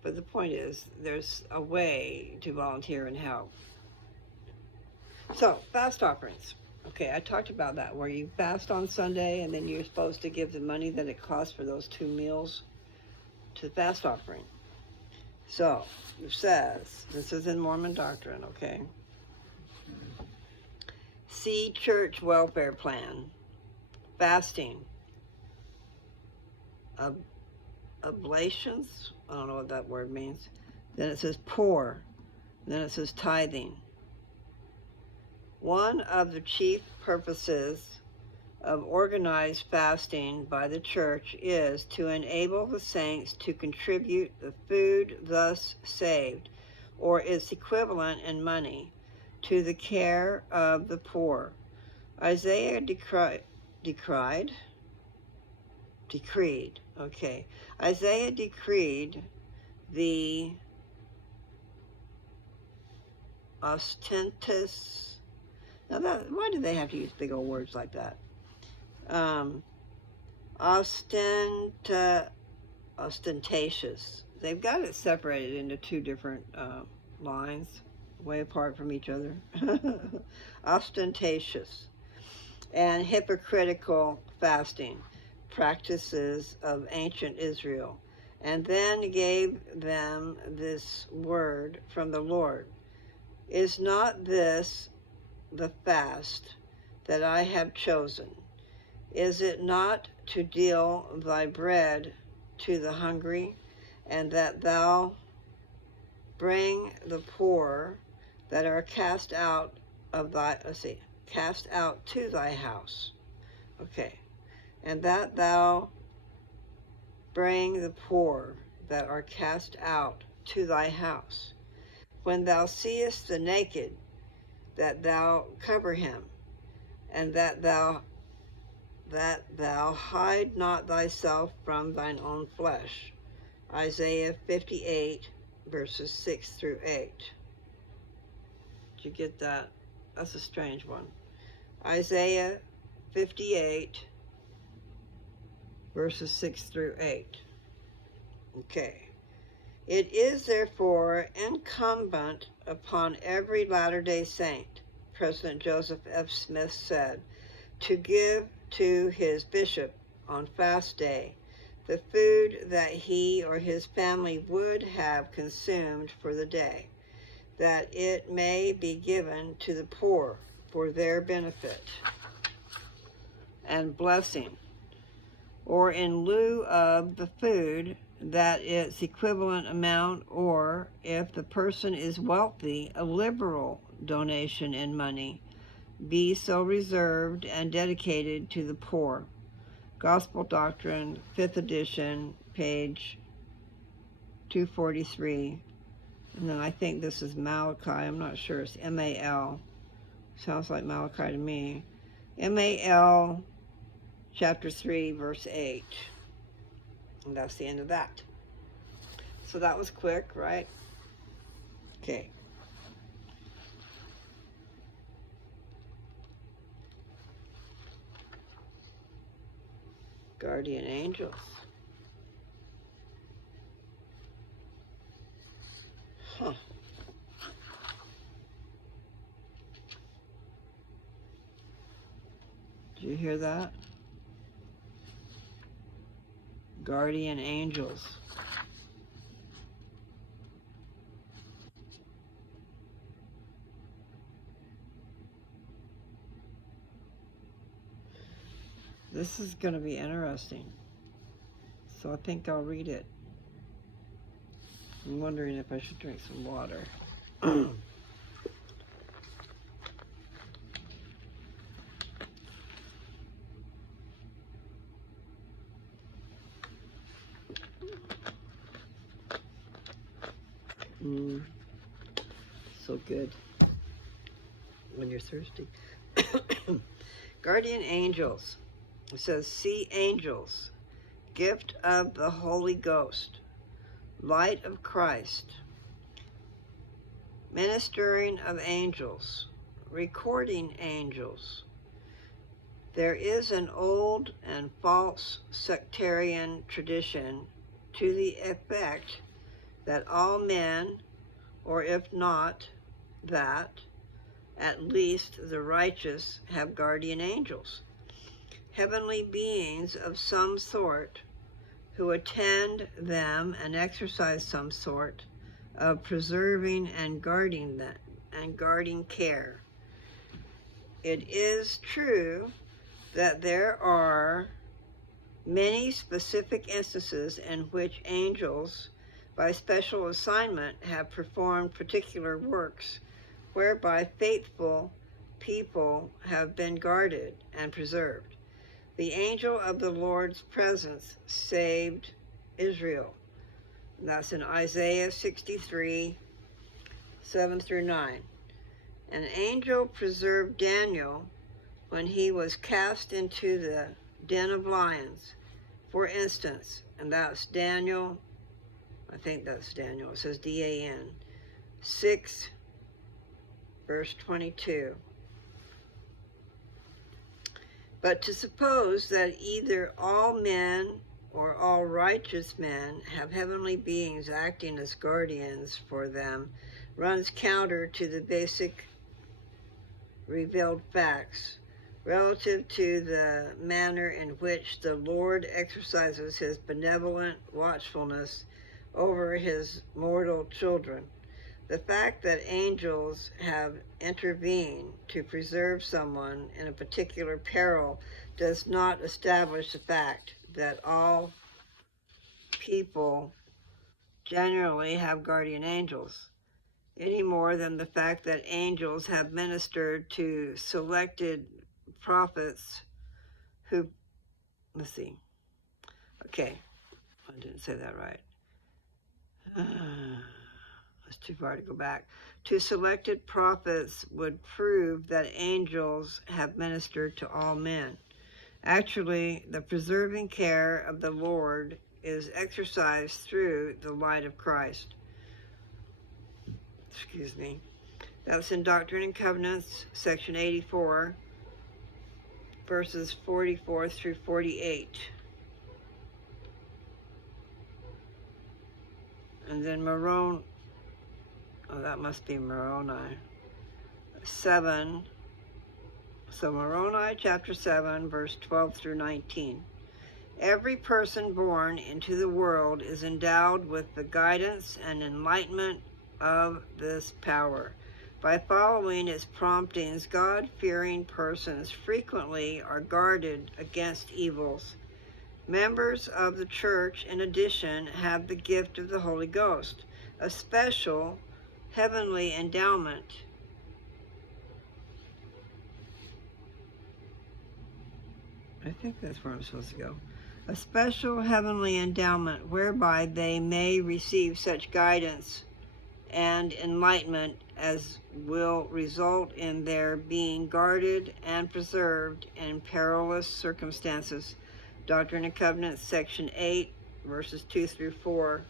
But the point is, there's a way to volunteer and help. So, fast offerings. Okay, I talked about that, where you fast on Sunday, and then you're supposed to give the money that it costs for those 2 meals to the fast offering. So, it says, this is in Mormon Doctrine, okay? See Church Welfare Plan, fasting, oblations, I don't know what that word means. Then it says poor, then it says tithing. One of the chief purposes of organized fasting by the church is to enable the saints to contribute the food thus saved, or its equivalent in money, to the care of the poor. Isaiah decreed, Isaiah decreed the ostentatious. Now why do they have to use big old words like that? Ostentatious. They've got it separated into 2 different lines, way apart from each other. Ostentatious and hypocritical fasting practices of ancient Israel, and then gave them this word from the Lord. Is not this the fast that I have chosen? Is it not to deal thy bread to the hungry, and that thou bring the poor that are cast out to thy house? Okay. And that thou bring the poor that are cast out to thy house. When thou seest the naked, that thou cover him, and that thou hide not thyself from thine own flesh. Isaiah 58, verses 6 through 8. Did you get that? That's a strange one. Isaiah 58, verses 6 through 8. Okay. It is therefore incumbent upon every Latter-day Saint, President Joseph F. Smith said, to give to his bishop on fast day the food that he or his family would have consumed for the day, that it may be given to the poor for their benefit and blessing, or in lieu of the food, that its equivalent amount, or if the person is wealthy, a liberal donation in money, be so reserved and dedicated to the poor. Gospel Doctrine, 5th edition, page 243. And then I think this is Malachi. I'm not sure. It's M-A-L. Sounds like Malachi to me. M-A-L, chapter 3, verse 8. And that's the end of that. So that was quick, right? Okay. Guardian angels. Huh. Did you hear that? Guardian angels. This is going to be interesting. So I think I'll read it. I'm wondering if I should drink some water. So good when you're thirsty. Guardian angels. It says, see angels, gift of the Holy Ghost, light of Christ, ministering of angels, recording angels. There is an old and false sectarian tradition to the effect that all men, or if not that, at least the righteous, have guardian angels, heavenly beings of some sort, who attend them and exercise some sort of preserving and guarding them and guarding care. It is true that there are many specific instances in which angels, by special assignment, have performed particular works whereby faithful people have been guarded and preserved. The angel of the Lord's presence saved Israel. And that's in Isaiah 63, 7 through 9. An angel preserved Daniel when he was cast into the den of lions, for instance. And that's Daniel, I think that's Daniel, it says D-A-N, 6, verse 22. But to suppose that either all men or all righteous men have heavenly beings acting as guardians for them runs counter to the basic revealed facts relative to the manner in which the Lord exercises his benevolent watchfulness over his mortal children. The fact that angels have intervened to preserve someone in a particular peril does not establish the fact that all people generally have guardian angels, any more than the fact that angels have ministered to selected prophets who, let's see, okay, I didn't say that right. Let's too far to go back, to selected prophets would prove that angels have ministered to all men. Actually, the preserving care of the Lord is exercised through the light of Christ. Excuse me. That's in Doctrine and Covenants, section 84, verses 44 through 48. And then Moroni, that must be Moroni, 7. So Moroni chapter 7, verse 12 through 19. Every person born into the world is endowed with the guidance and enlightenment of this power. By following its promptings, God-fearing persons frequently are guarded against evils. Members of the church, in addition, have the gift of the Holy Ghost, a special heavenly endowment. I think that's where I'm supposed to go. A special heavenly endowment whereby they may receive such guidance and enlightenment as will result in their being guarded and preserved in perilous circumstances. Doctrine and Covenants, section 8, verses 2 through 4.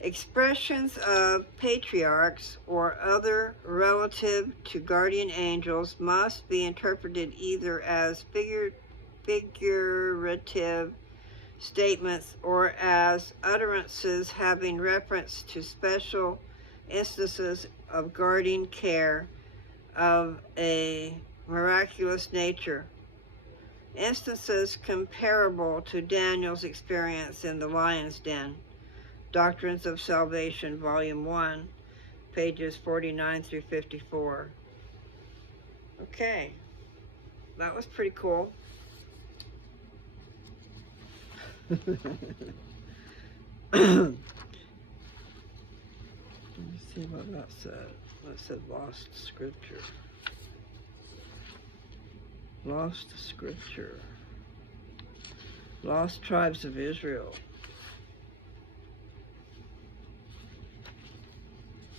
Expressions of patriarchs or other relative to guardian angels must be interpreted either as figurative statements or as utterances having reference to special instances of guardian care of a miraculous nature. Instances comparable to Daniel's experience in the lion's den. Doctrines of Salvation, Volume 1, pages 49 through 54. Okay, that was pretty cool. Let me see what that said. That said lost scripture. Lost scripture. Lost tribes of Israel.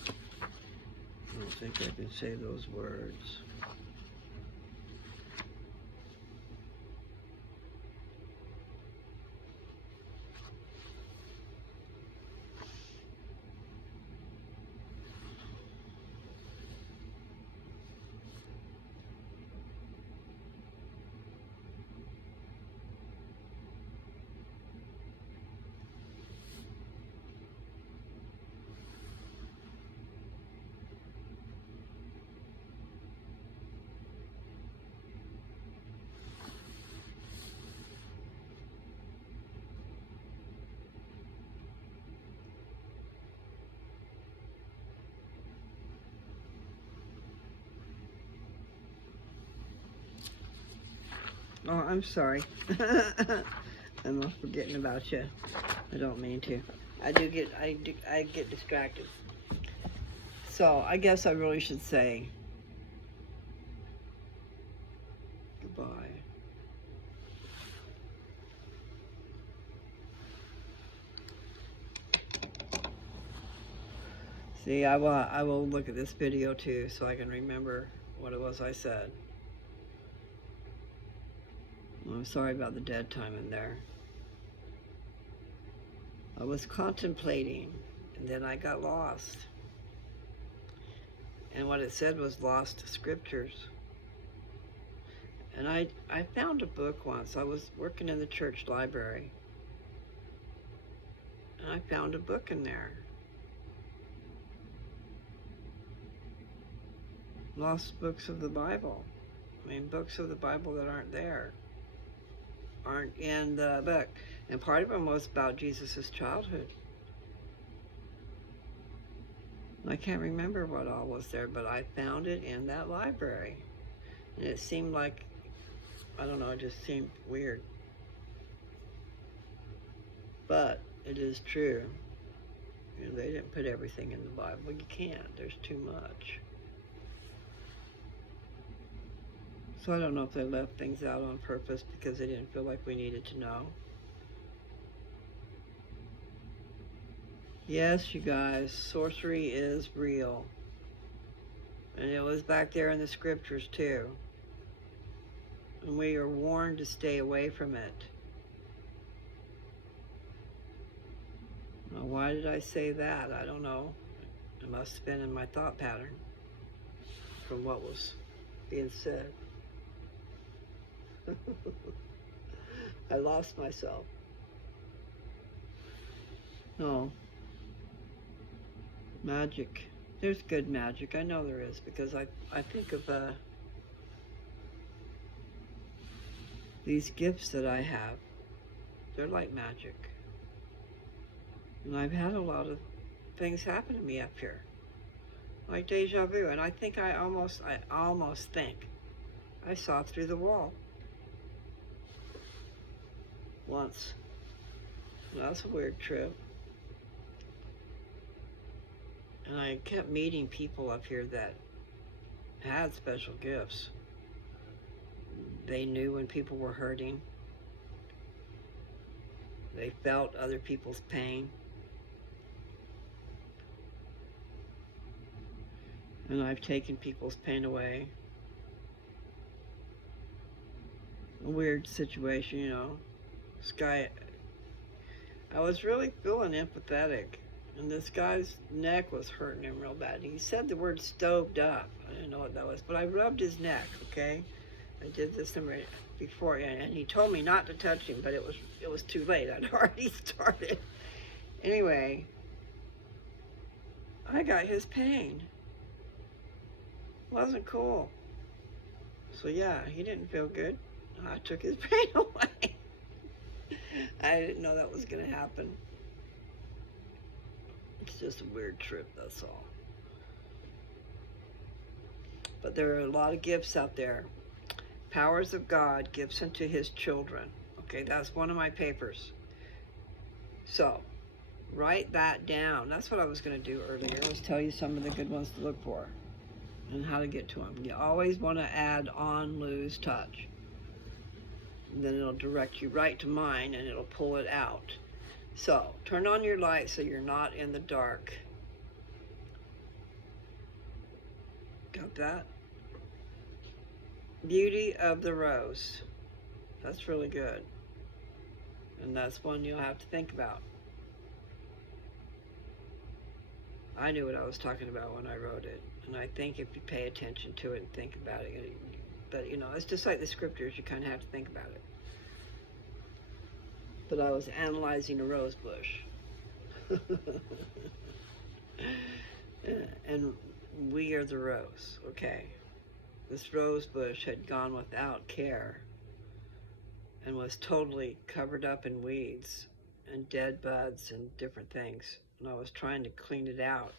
I don't think I can say those words. Oh, I'm sorry. I'm forgetting about you. I don't mean to. I get distracted. So I guess I really should say goodbye. See, I will look at this video too so I can remember what it was I said. I'm sorry about the dead time in there. I was contemplating, and then I got lost. And what it said was lost scriptures. And I found a book once. I was working in the church library. And I found a book in there. Lost books of the Bible. I mean, books of the Bible that aren't there. Aren't in the book. And part of them was about Jesus' childhood. I can't remember what all was there, but I found it in that library. And it seemed like, I don't know, it just seemed weird. But it is true. You know, they didn't put everything in the Bible. You can't. There's too much. So I don't know if they left things out on purpose because they didn't feel like we needed to know. Yes, you guys, sorcery is real. And it was back there in the scriptures too. And we are warned to stay away from it. Now, why did I say that? I don't know. It must have been in my thought pattern from what was being said. I lost myself. No, magic. There's good magic. I know there is because I think of these gifts that I have. They're like magic. And I've had a lot of things happen to me up here, like deja vu. And I think I almost think I saw through the wall once. That's a weird trip. And I kept meeting people up here that had special gifts. They knew when people were hurting. They felt other people's pain. And I've taken people's pain away. A weird situation, you know. This guy, I was really feeling empathetic. And this guy's neck was hurting him real bad. He said the word stoved up. I didn't know what that was, but I rubbed his neck, okay? I did this before, and he told me not to touch him, but it was too late. I'd already started. Anyway, I got his pain. Wasn't cool. So yeah, he didn't feel good. I took his pain away. I didn't know that was going to happen. It's just a weird trip, that's all. But there are a lot of gifts out there. Powers of God, gifts unto his children. Okay, that's one of my papers. So, write that down. That's what I was going to do earlier. Let's tell you some of the good ones to look for and how to get to them. You always want to add on, lose, touch. And then it'll direct you right to mine and it'll pull it out. So, turn on your light so you're not in the dark. Got that? Beauty of the rose. That's really good. And that's one you'll have to think about. I knew what I was talking about when I wrote it. And I think if you pay attention to it and think about it, but you know, it's just like the scriptures, you kind of have to think about it. But I was analyzing a rose bush. And we are the rose, okay? This rose bush had gone without care and was totally covered up in weeds and dead buds and different things. And I was trying to clean it out.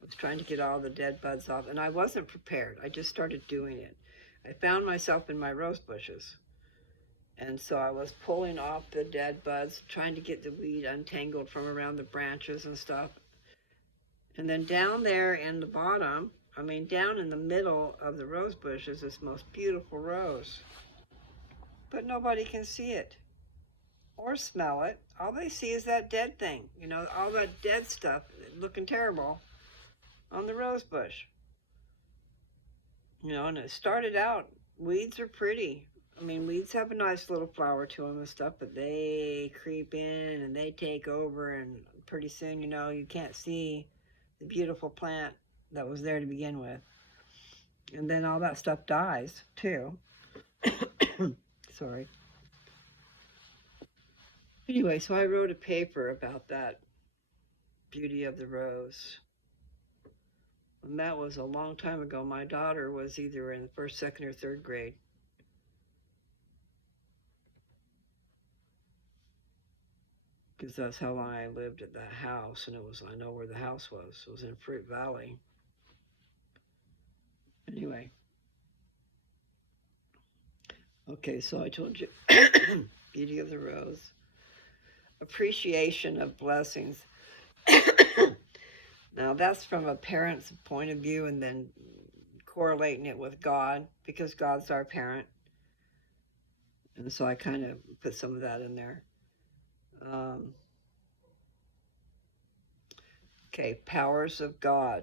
I was trying to get all the dead buds off, and I wasn't prepared. I just started doing it. I found myself in my rose bushes. And so I was pulling off the dead buds, trying to get the weed untangled from around the branches and stuff. And then down there in the bottom, down in the middle of the rose bush is this most beautiful rose. But nobody can see it or smell it. All they see is that dead thing, you know, all that dead stuff looking terrible on the rose bush. You know, and it started out, weeds are pretty. Weeds have a nice little flower to them and stuff, but they creep in and they take over, and pretty soon, you know, you can't see the beautiful plant that was there to begin with. And then all that stuff dies, too. Sorry. Anyway, so I wrote a paper about that beauty of the rose. And that was a long time ago. My daughter was either in the first, second, or third grade. Because that's how long I lived at that house, and I know where the house was. It was in Fruit Valley. Anyway. Okay, so I told you, beauty of the rose. Appreciation of blessings. Now that's from a parent's point of view, and then correlating it with God, because God's our parent. And so I kind of put some of that in there. Okay, powers of God,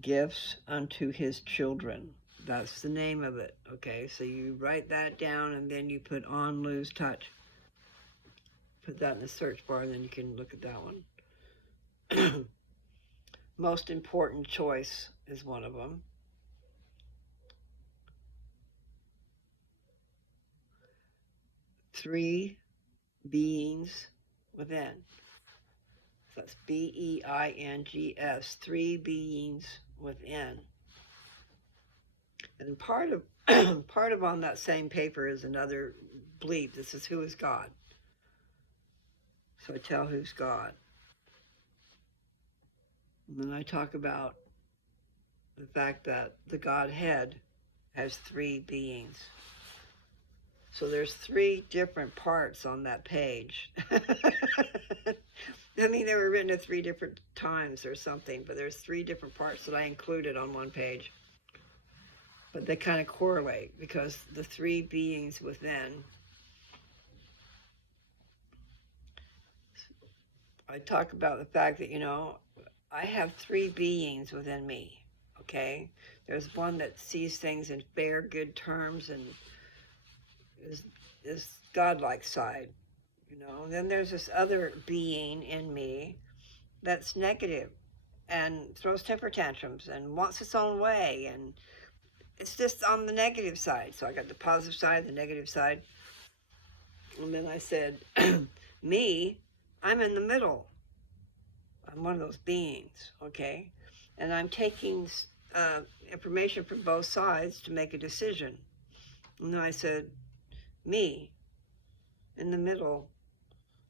gifts unto his children. That's the name of it. Okay, so you write that down and then you put on, lose, touch. Put that in the search bar and then you can look at that one. Most important choice is one of them. Three beings within. So that's B-E-I-N-G-S, three beings within. And part of part of on that same paper is another bleep. This is who is God. So I tell who's God. And then I talk about the fact that the Godhead has three beings. So there's three different parts on that page. I mean, they were written at three different times or something, but there's three different parts that I included on one page. But they kind of correlate because the three beings within. I talk about the fact that, I have three beings within me, okay? There's one that sees things in fair, good terms and is godlike side, Then there's this other being in me that's negative and throws temper tantrums and wants its own way, and it's just on the negative side. So I got the positive side, the negative side. And then I said, me, I'm in the middle. I'm one of those beings, okay? And I'm taking information from both sides to make a decision. And then I said, me, in the middle,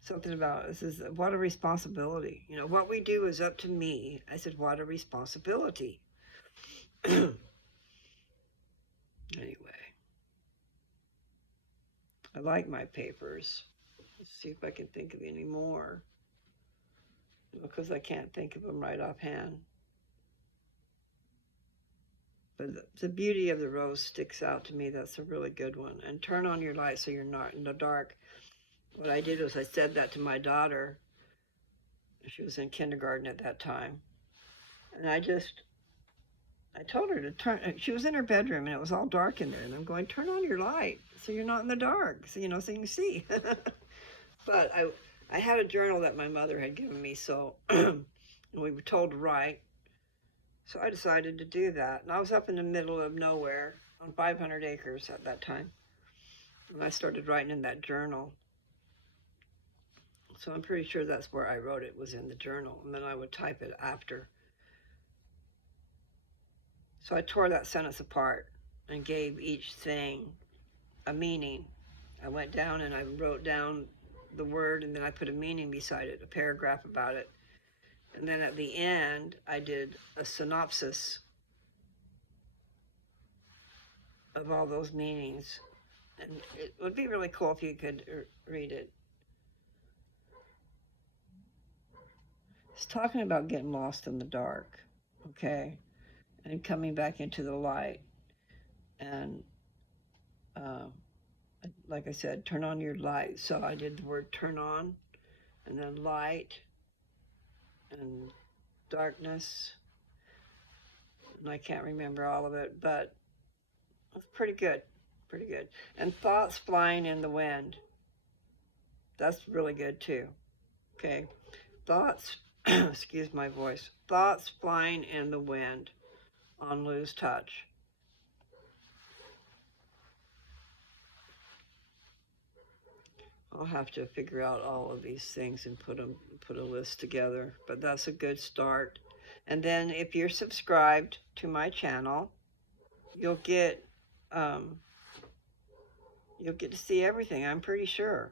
something about, this is, what a responsibility. What we do is up to me. I said, what a responsibility. Anyway, I like my papers. Let's see if I can think of any more, because I can't think of them right offhand. But the beauty of the rose sticks out to me. That's a really good one. And turn on your light so you're not in the dark. What I did was I said that to my daughter. She was in kindergarten at that time. And I told her to turn, she was in her bedroom and it was all dark in there. And I'm going, turn on your light so you're not in the dark, so you can see. But I had a journal that my mother had given me, so and we were told to write. So I decided to do that. And I was up in the middle of nowhere on 500 acres at that time. And I started writing in that journal. So I'm pretty sure that's where I wrote it, was in the journal. And then I would type it after. So I tore that sentence apart and gave each thing a meaning. I went down and I wrote down the word, and then I put a meaning beside it, a paragraph about it. And then at the end, I did a synopsis of all those meanings. And it would be really cool if you could read it. It's talking about getting lost in the dark, okay? And coming back into the light. And like I said, turn on your light. So I did the word turn on, and then light, and darkness. And I can't remember all of it, but it's pretty good. Pretty good. And thoughts flying in the wind. That's really good too. Okay. Thoughts, excuse my voice. Thoughts flying in the wind on lose touch. I'll have to figure out all of these things and put a list together, but that's a good start. And then if you're subscribed to my channel, you'll get to see everything, I'm pretty sure.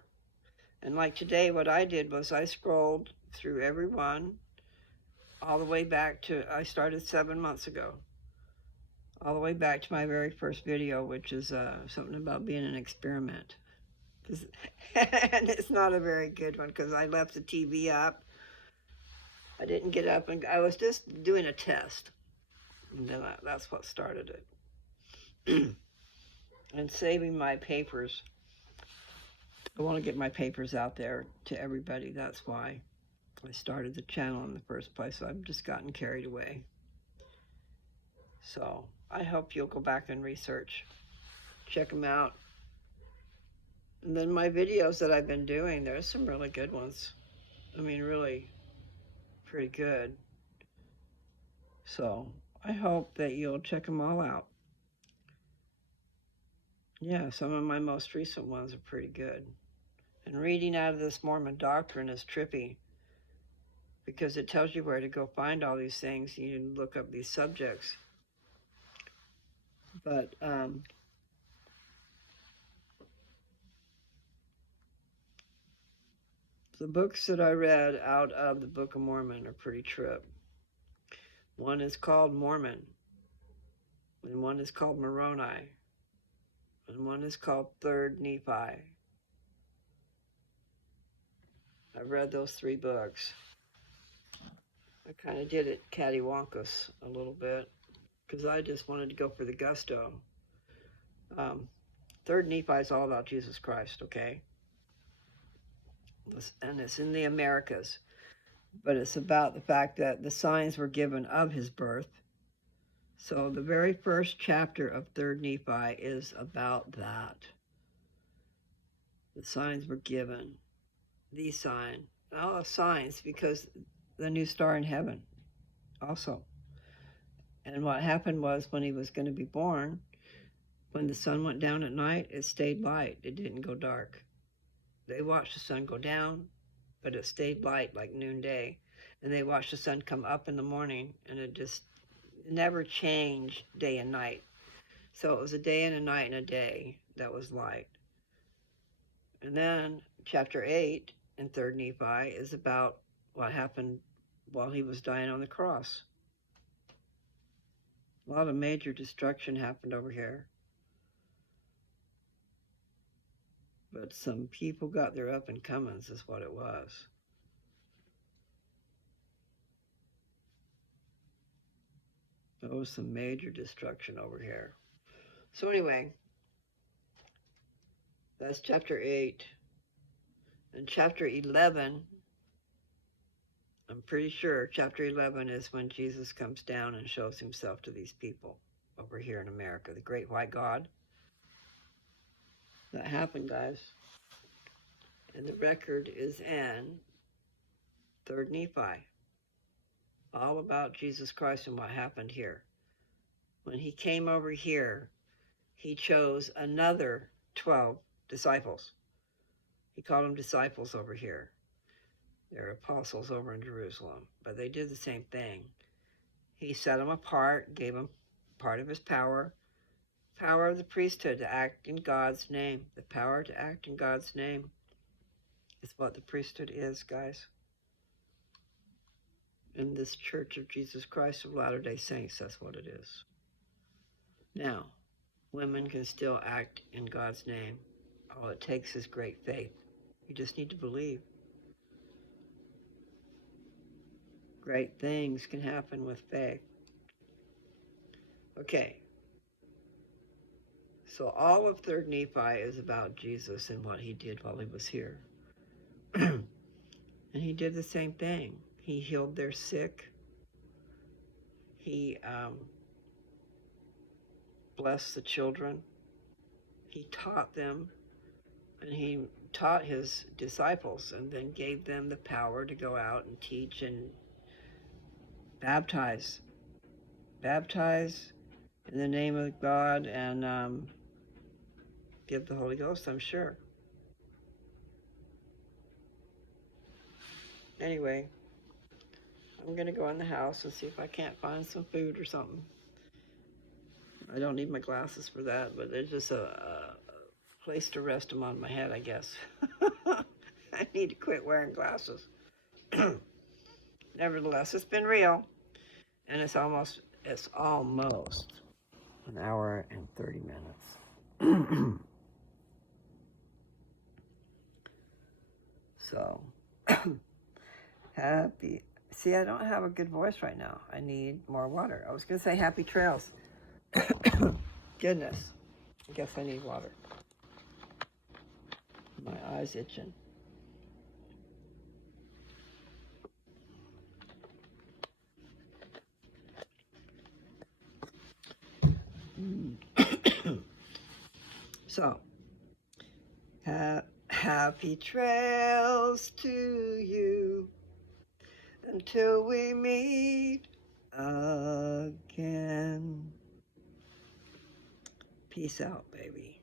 And like today, what I did was I scrolled through every one all the way back to, I started 7 months ago, all the way back to my very first video, which is something about being an experiment. And it's not a very good one because I left the TV up. I didn't get up, and I was just doing a test. And then that's what started it. And saving my papers. I want to get my papers out there to everybody, that's why. I started the channel in the first place, so I've just gotten carried away. So I hope you'll go back and research, check them out. And then my videos that I've been doing, there's some really good ones. I mean, really pretty good. So I hope that you'll check them all out. Yeah, some of my most recent ones are pretty good. And reading out of this Mormon Doctrine is trippy because it tells you where to go find all these things. You can look up these subjects. But the books that I read out of the Book of Mormon are pretty trip. One is called Mormon, and one is called Moroni, and one is called Third Nephi. I read those 3 books. I kind of did it cattywampus a little bit because I just wanted to go for the gusto. Third Nephi is all about Jesus Christ, okay? And it's in the Americas, but it's about the fact that the signs were given of his birth. So the very first chapter of Third Nephi is about that. The signs were given. The sign. All signs, because the new star in heaven also. And what happened was when he was going to be born, when the sun went down at night, it stayed light. It didn't go dark. They watched the sun go down, but it stayed light like noonday. And they watched the sun come up in the morning, and it just never changed day and night. So it was a day and a night and a day that was light. And then chapter 8 in 3rd Nephi is about what happened while he was dying on the cross. A lot of major destruction happened over here. But some people got their up and comings is what it was. There was some major destruction over here. So anyway, that's chapter 8. And chapter 11, I'm pretty sure chapter 11 is when Jesus comes down and shows himself to these people over here in America, the great white God. That happened, guys. And the record is in 3rd Nephi. All about Jesus Christ and what happened here. When he came over here, he chose another 12 disciples. He called them disciples over here. They're apostles over in Jerusalem, but they did the same thing. He set them apart, gave them part of his power of the priesthood to act in God's name. The power to act in God's name is what the priesthood is, guys. In this Church of Jesus Christ of Latter-day Saints, that's what it is. Now, women can still act in God's name. All it takes is great faith. You just need to believe. Great things can happen with faith. Okay. So all of 3rd Nephi is about Jesus and what he did while he was here. And he did the same thing. He healed their sick. He blessed the children. He taught them. And he taught his disciples and then gave them the power to go out and teach and baptize. Baptize in the name of God and give the Holy Ghost, I'm sure. Anyway, I'm going to go in the house and see if I can't find some food or something. I don't need my glasses for that, but there's just a place to rest them on my head, I guess. I need to quit wearing glasses. Nevertheless, it's been real, and it's almost an hour and 30 minutes. So, happy. See, I don't have a good voice right now. I need more water. I was going to say happy trails. Goodness. I guess I need water. My eye's itching. So, happy trails to you until we meet again. Peace out, baby.